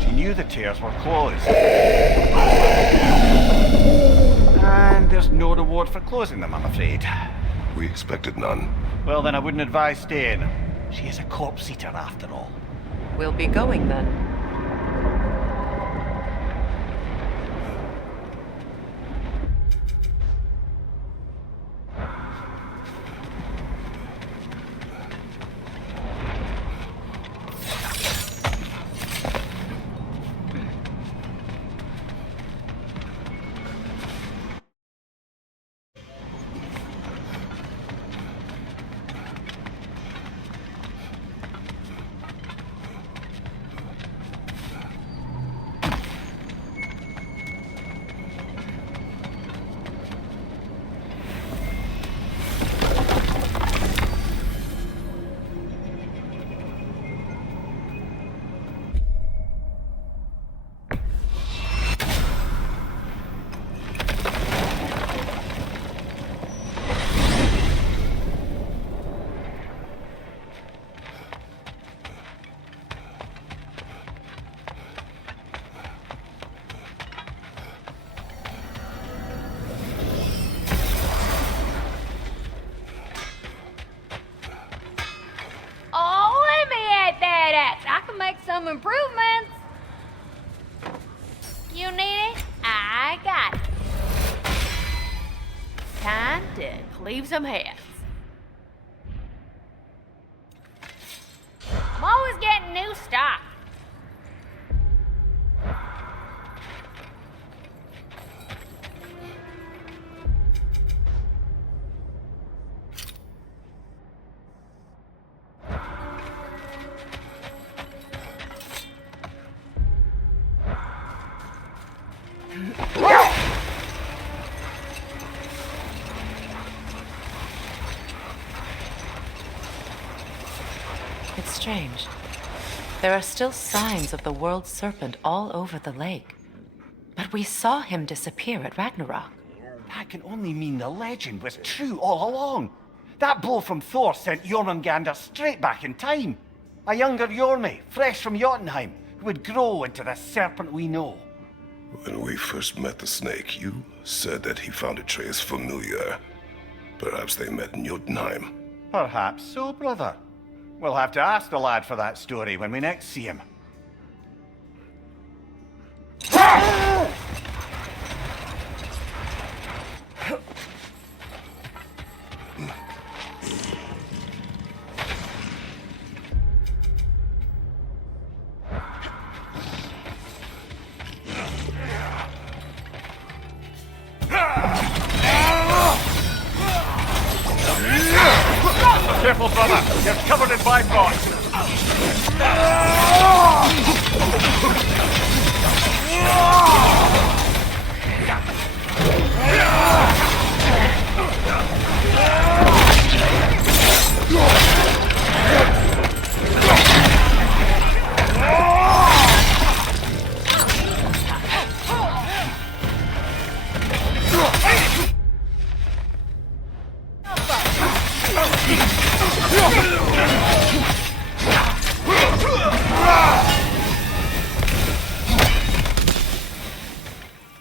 She knew the tears were closed. And there's no reward for closing them, I'm afraid. We expected none. Well, then I wouldn't advise staying. She is a corpse eater after all. We'll be going then. Some improvements. You need it? I got it. Time to cleave some heads. I'm always getting new stock. It's strange. There are still signs of the world serpent all over the lake. But we saw him disappear at Ragnarok. That can only mean the legend was true all along. That blow from Thor sent Jormungandr straight back in time. A younger Jormi, fresh from Jotunheim, who would grow into the serpent we know. When we first met the snake, you said that he found Atreus familiar. Perhaps they met in Jotunheim. Perhaps so, brother. We'll have to ask the lad for that story when we next see him. Careful, brother. You're covered in bypass.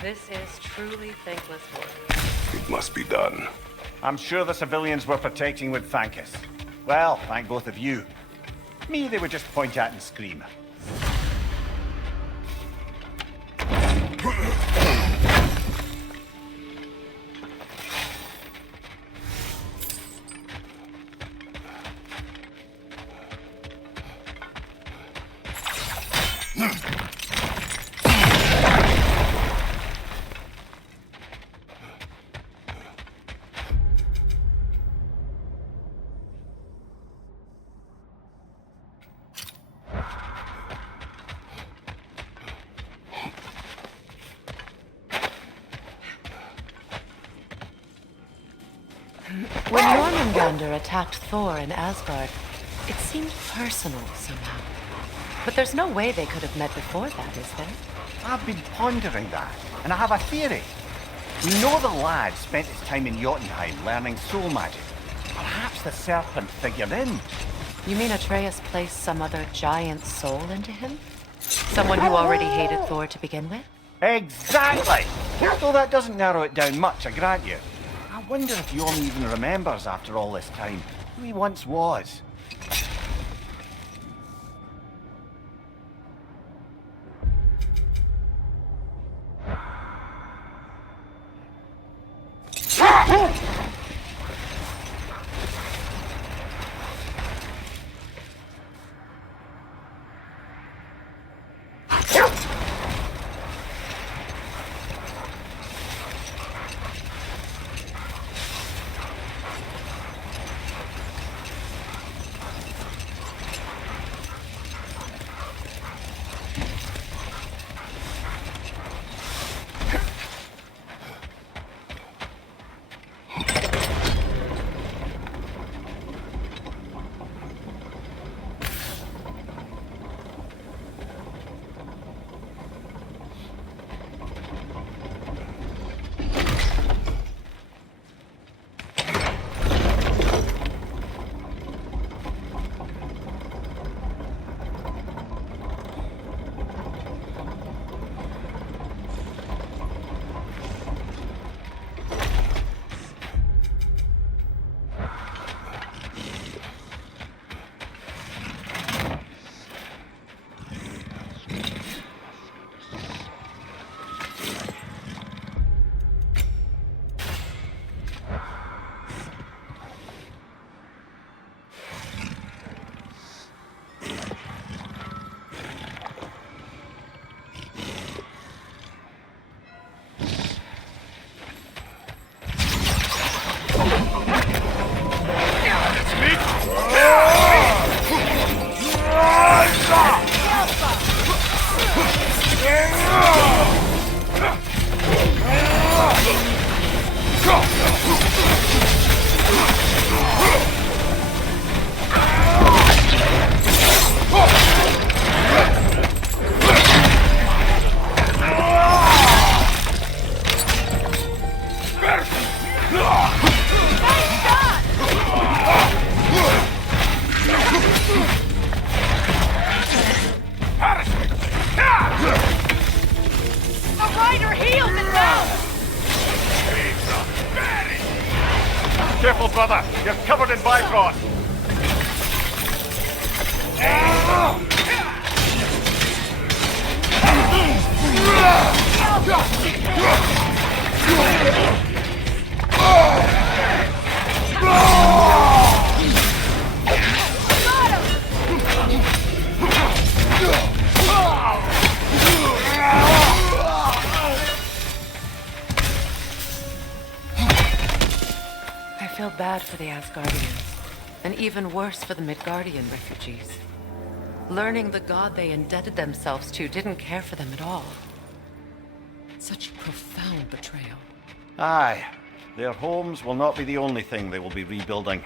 This is truly thankless work. It must be done. I'm sure the civilians we're protecting would thank us. Well, thank both of you. Me, they would just point at and scream. When Jormungandr attacked Thor in Asgard, it seemed personal somehow. But there's no way they could have met before that, is there? I've been pondering that, and I have a theory. We know the lad spent his time in Jotunheim learning soul magic. Perhaps the serpent figured in. You mean Atreus placed some other giant soul into him? Someone who already hated Thor to begin with? Exactly! Though that doesn't narrow it down much, I grant you. I wonder if Jorm even remembers after all this time who he once was. Careful, brother. You're covered in Bifrost. I feel bad for the Asgardians, and even worse for the Midgardian refugees. Learning the god they indebted themselves to didn't care for them at all. Such profound betrayal. Aye. Their homes will not be the only thing they will be rebuilding.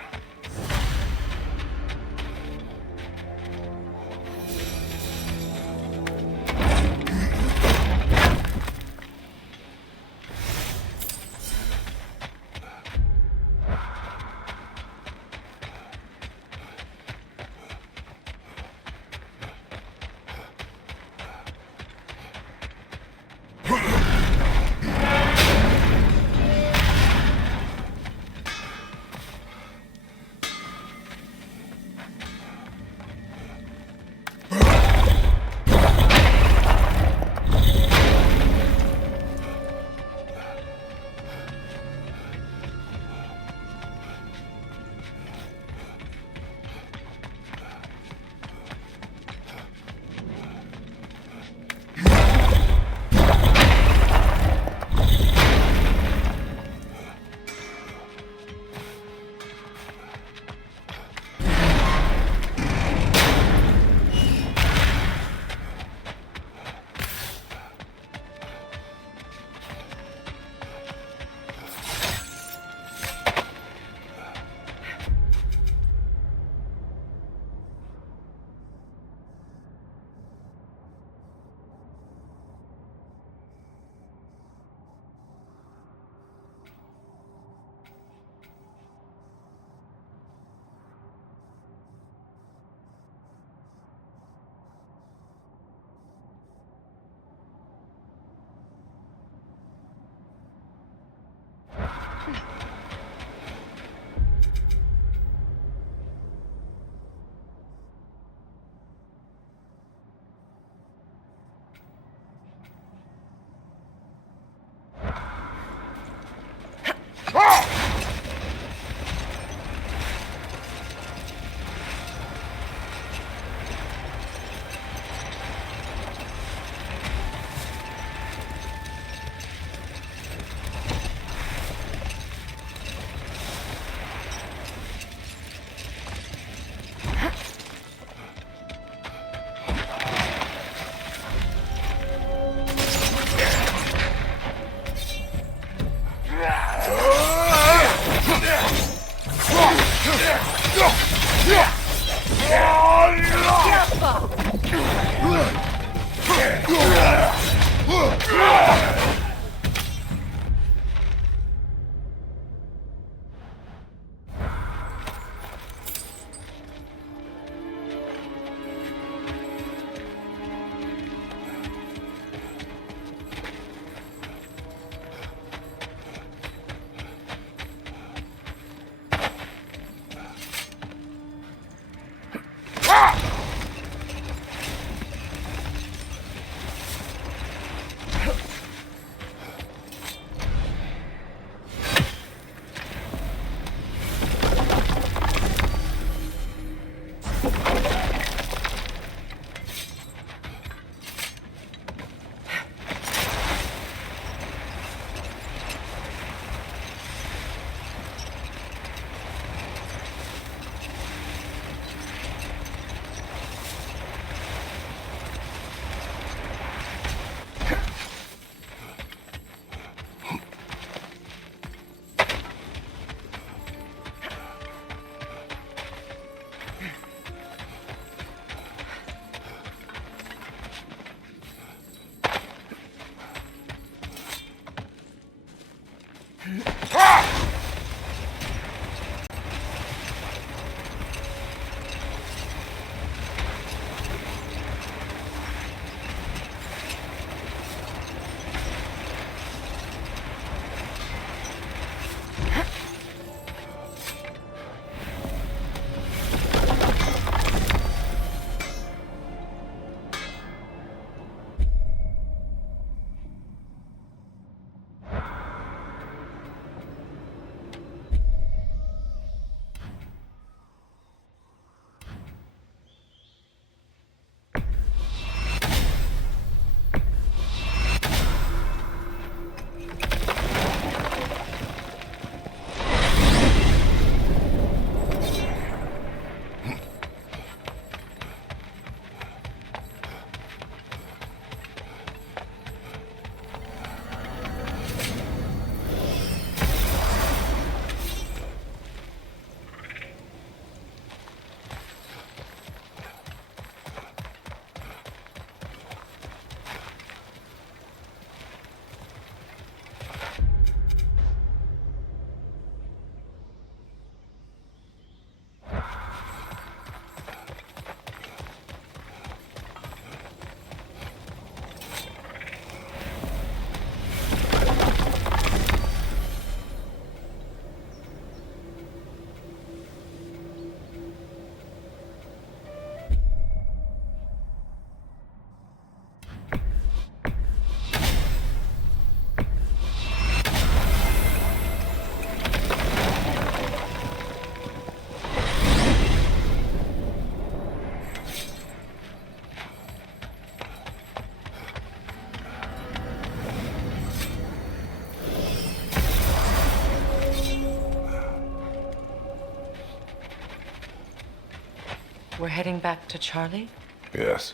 We're heading back to Charlie? Yes.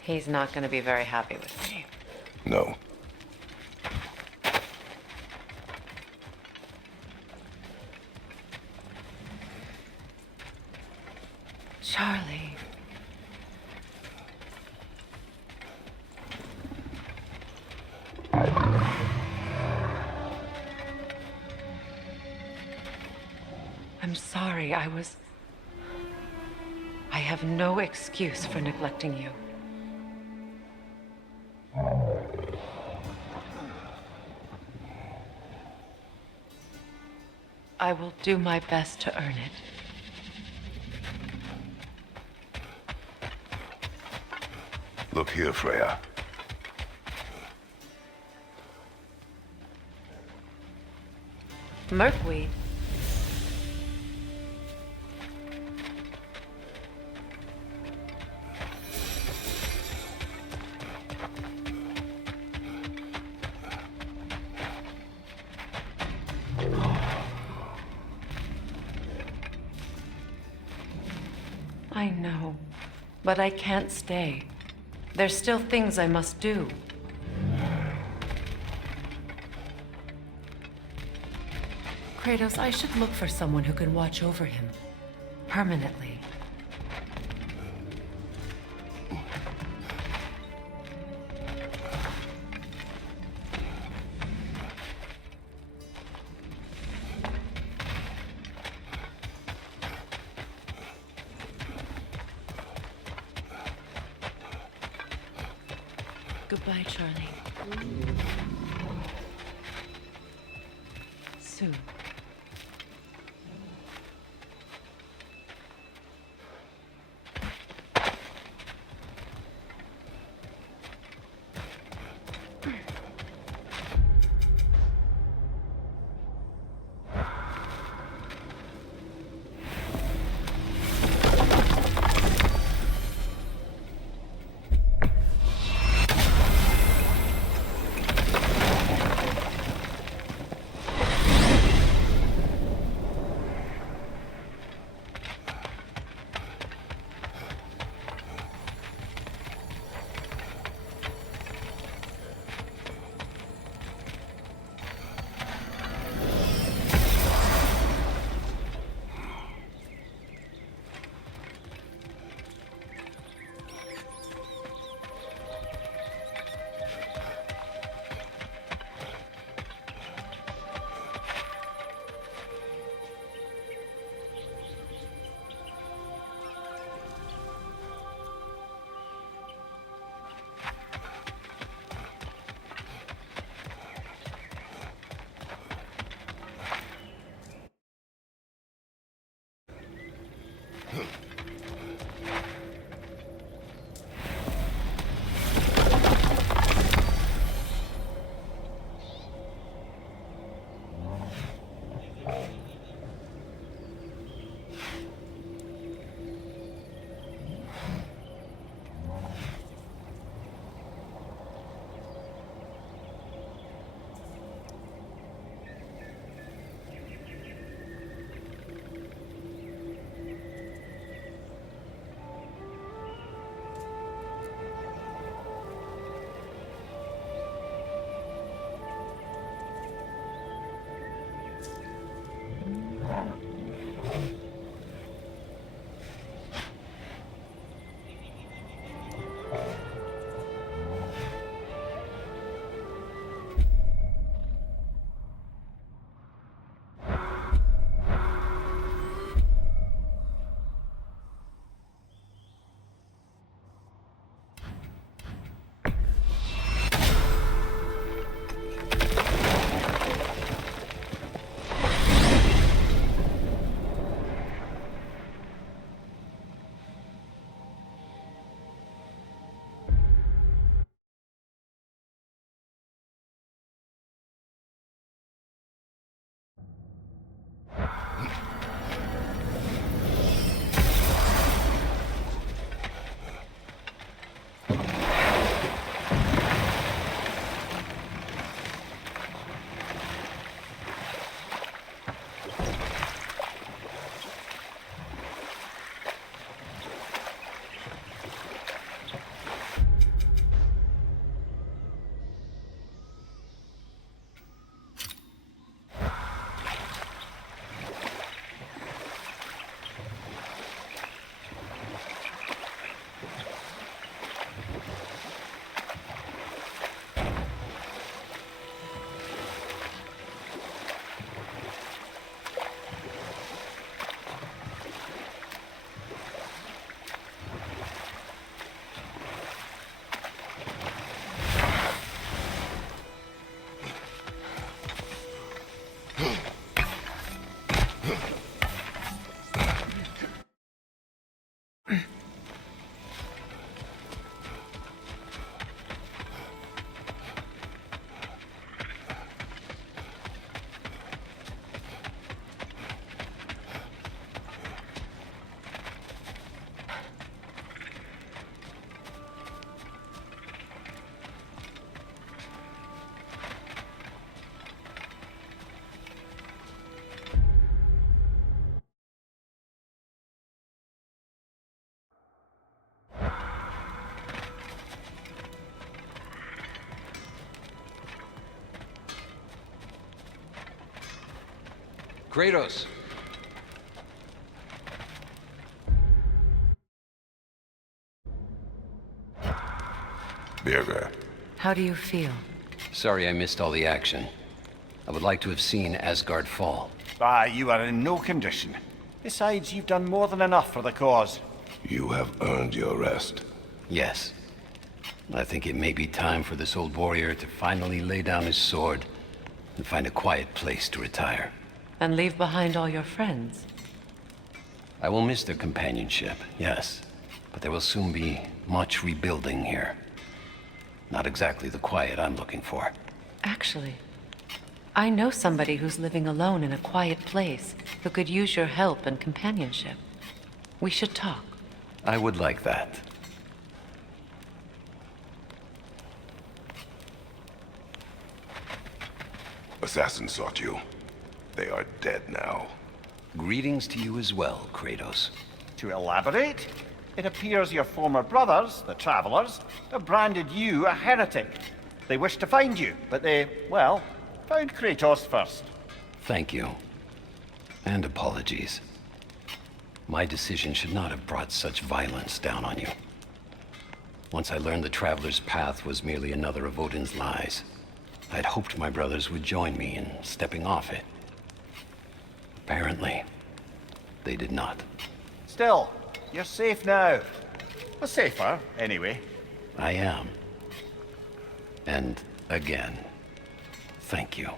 He's not going to be very happy with me. No. Charlie. I'm sorry, I have no excuse for neglecting you. I will do my best to earn it. Look here, Freya. Merkweed. I know, but I can't stay. There's still things I must do. Kratos, I should look for someone who can watch over him. Permanently. Goodbye, Charlie. Soon. Kratos! Birger, How do you feel? Sorry I missed all the action. I would like to have seen Asgard fall. You are in no condition. Besides, you've done more than enough for the cause. you have earned your rest. Yes. I think it may be time for this old warrior to finally lay down his sword and find a quiet place to retire. And leave behind all your friends? I will miss their companionship, yes. But there will soon be much rebuilding here. Not exactly the quiet I'm looking for. Actually, I know somebody who's living alone in a quiet place who could use your help and companionship. We should talk. I would like that. Assassins sought you. They are dead now. Greetings to you as well, Kratos. To elaborate, it appears your former brothers, the Travelers, have branded you a heretic. They wished to find you, but they, well, found Kratos first. Thank you. And apologies. My decision should not have brought such violence down on you. Once I learned the Traveler's Path was merely another of Odin's lies, I'd hoped my brothers would join me in stepping off it. Apparently, they did not. Still, you're safe now. Well, safer, anyway. I am. And again, thank you.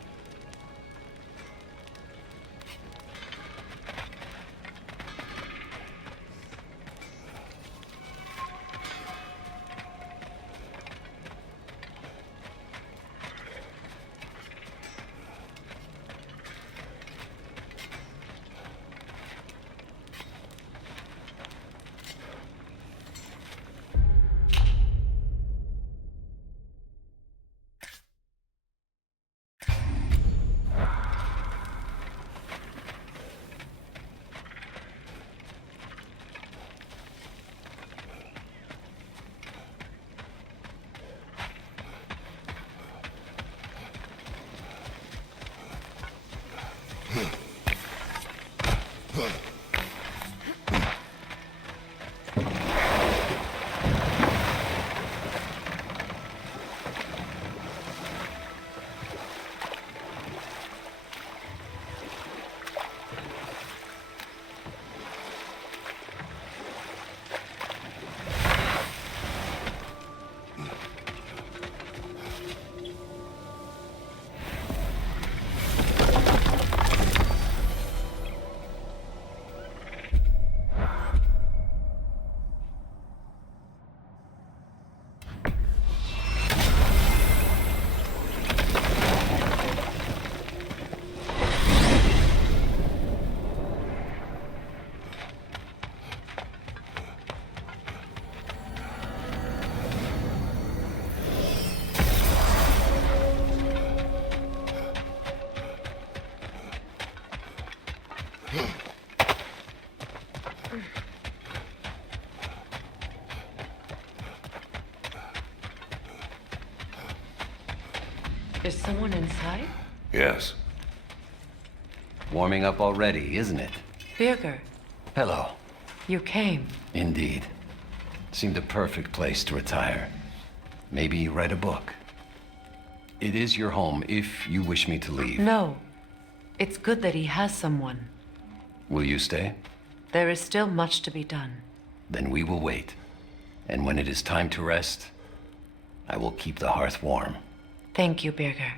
Is someone inside? Yes. Warming up already, isn't it? Birger, Hello. you came. Indeed. Seemed a perfect place to retire. Maybe write a book. It is your home if you wish me to leave. No. It's good that he has someone. Will you stay? There is still much to be done. Then we will wait. And when it is time to rest, I will keep the hearth warm. Thank you, Birger.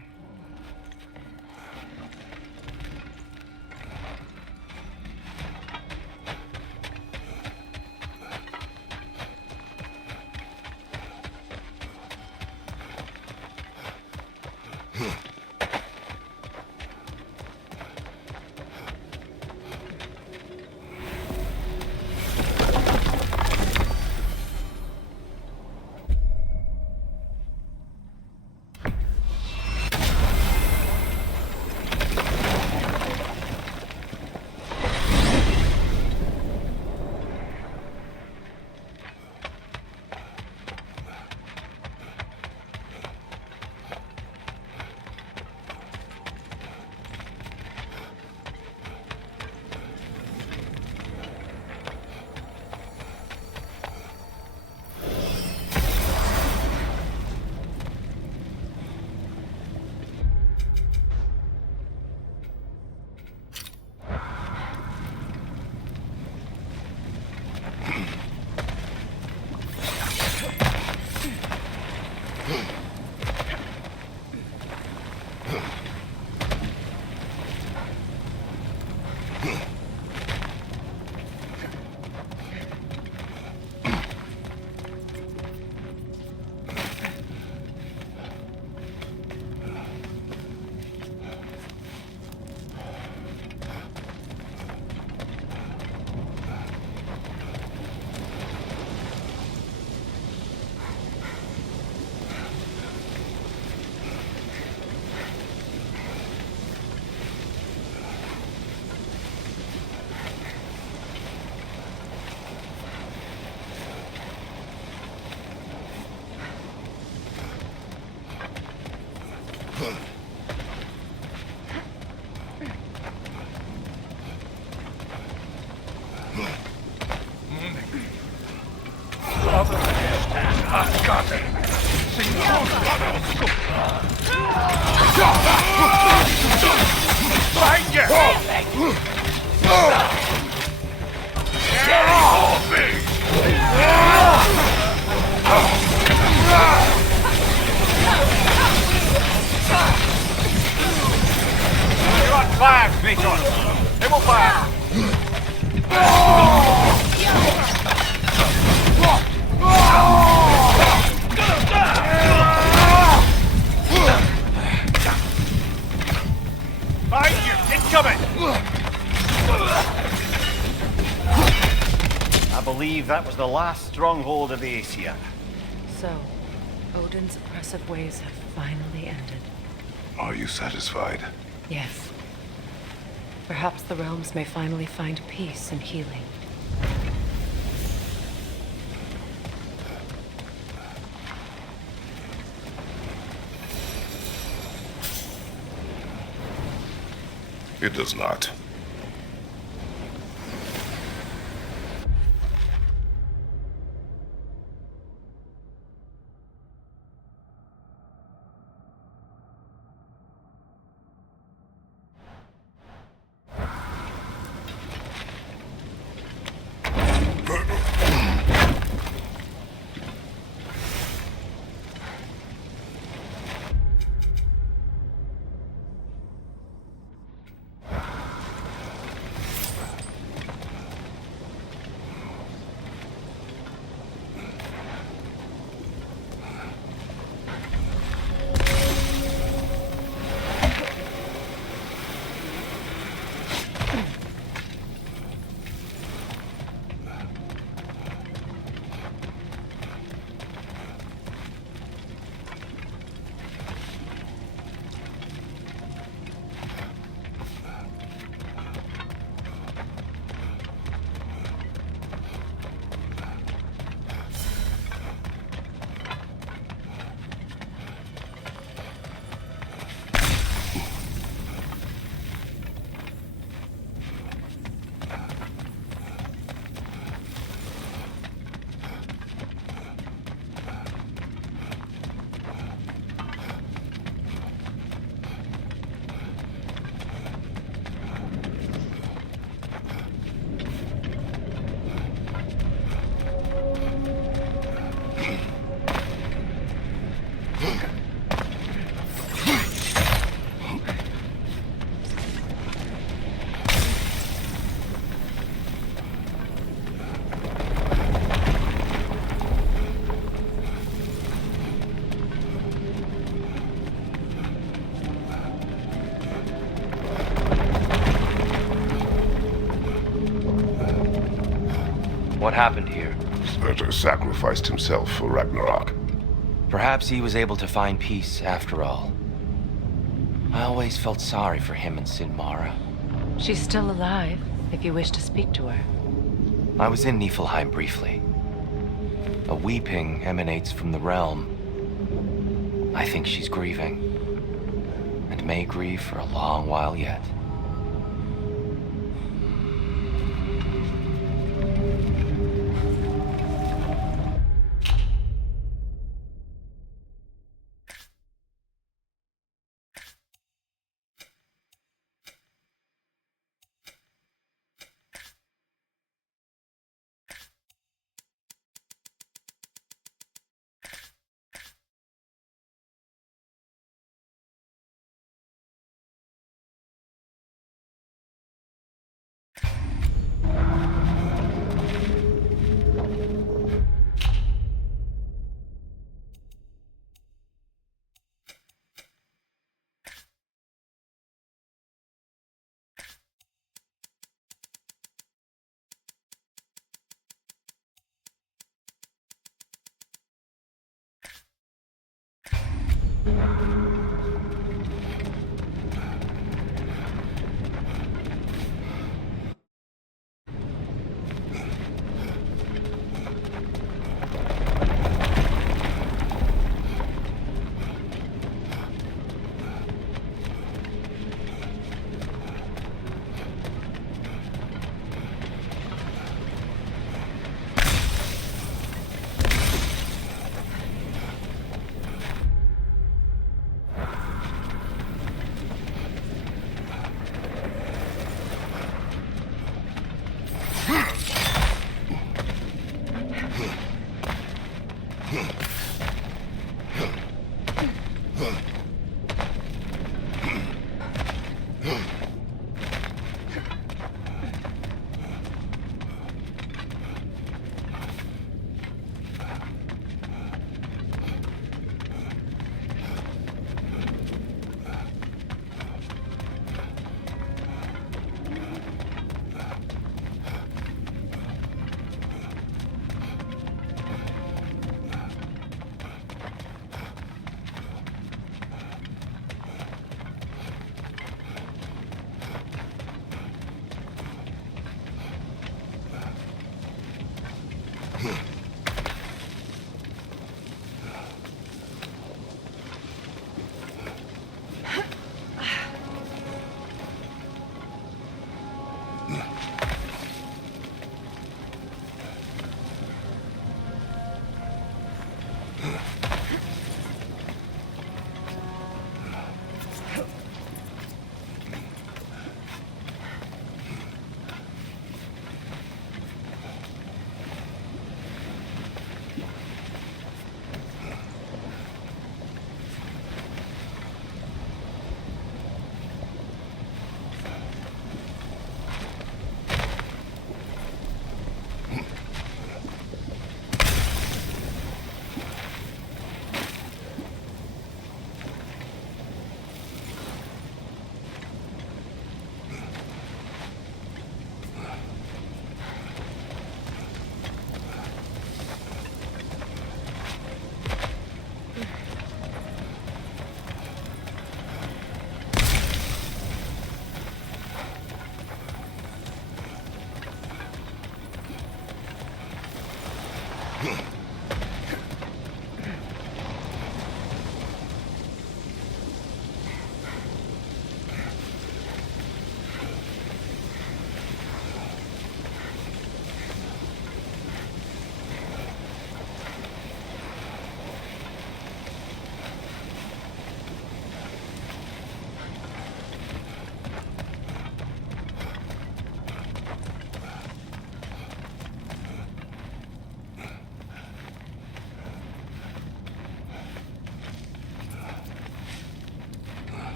Behind you! You're on fire, Kratos! They will fire! Behind you! Incoming! I believe that was the last stronghold of the Aesir. So, Odin's oppressive ways have finally ended. Are you satisfied? Yes. Perhaps the realms may finally find peace and healing. It does not. What happened here? Surtur sacrificed himself for Ragnarok. Perhaps he was able to find peace after all. I always felt sorry for him and Sinmara. She's still alive, if you wish to speak to her. I was in Niflheim briefly. A weeping emanates from the realm. I think she's grieving, and may grieve for a long while yet.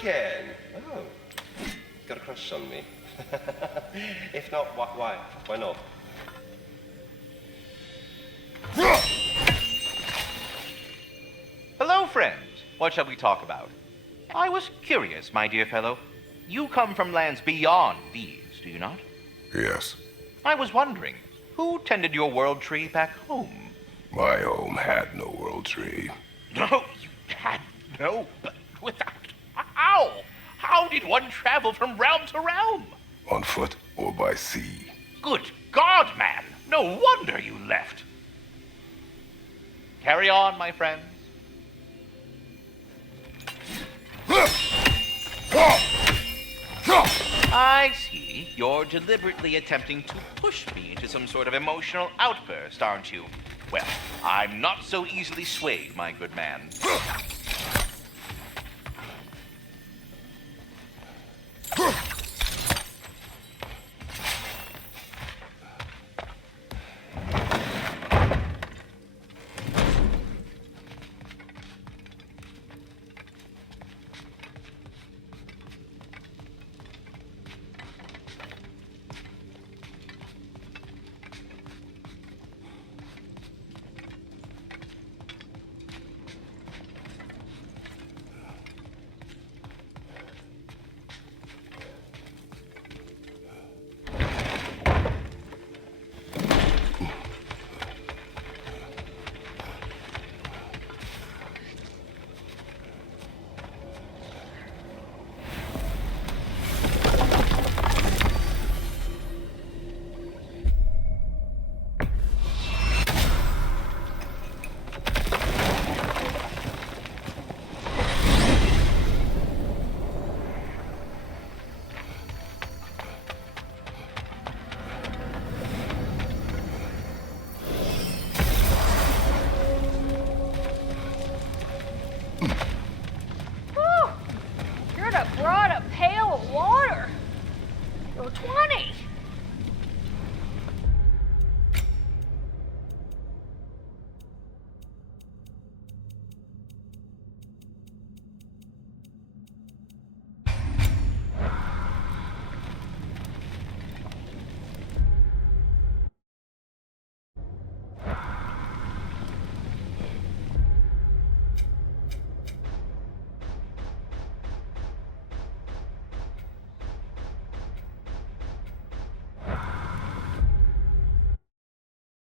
again? Oh, got a crush on me. If not, why? Why not? Hello, friend. What shall we talk about? I was curious, my dear fellow. You come from lands beyond these, do you not? Yes. I was wondering, who tended your world tree back home? My home had no world tree. No, you had no, but without. How? How did one travel from realm to realm? On foot or by sea. Good God, man! No wonder you left. Carry on, my friends. I see. You're deliberately attempting to push me into some sort of emotional outburst, aren't you? Well, I'm not so easily swayed, my good man.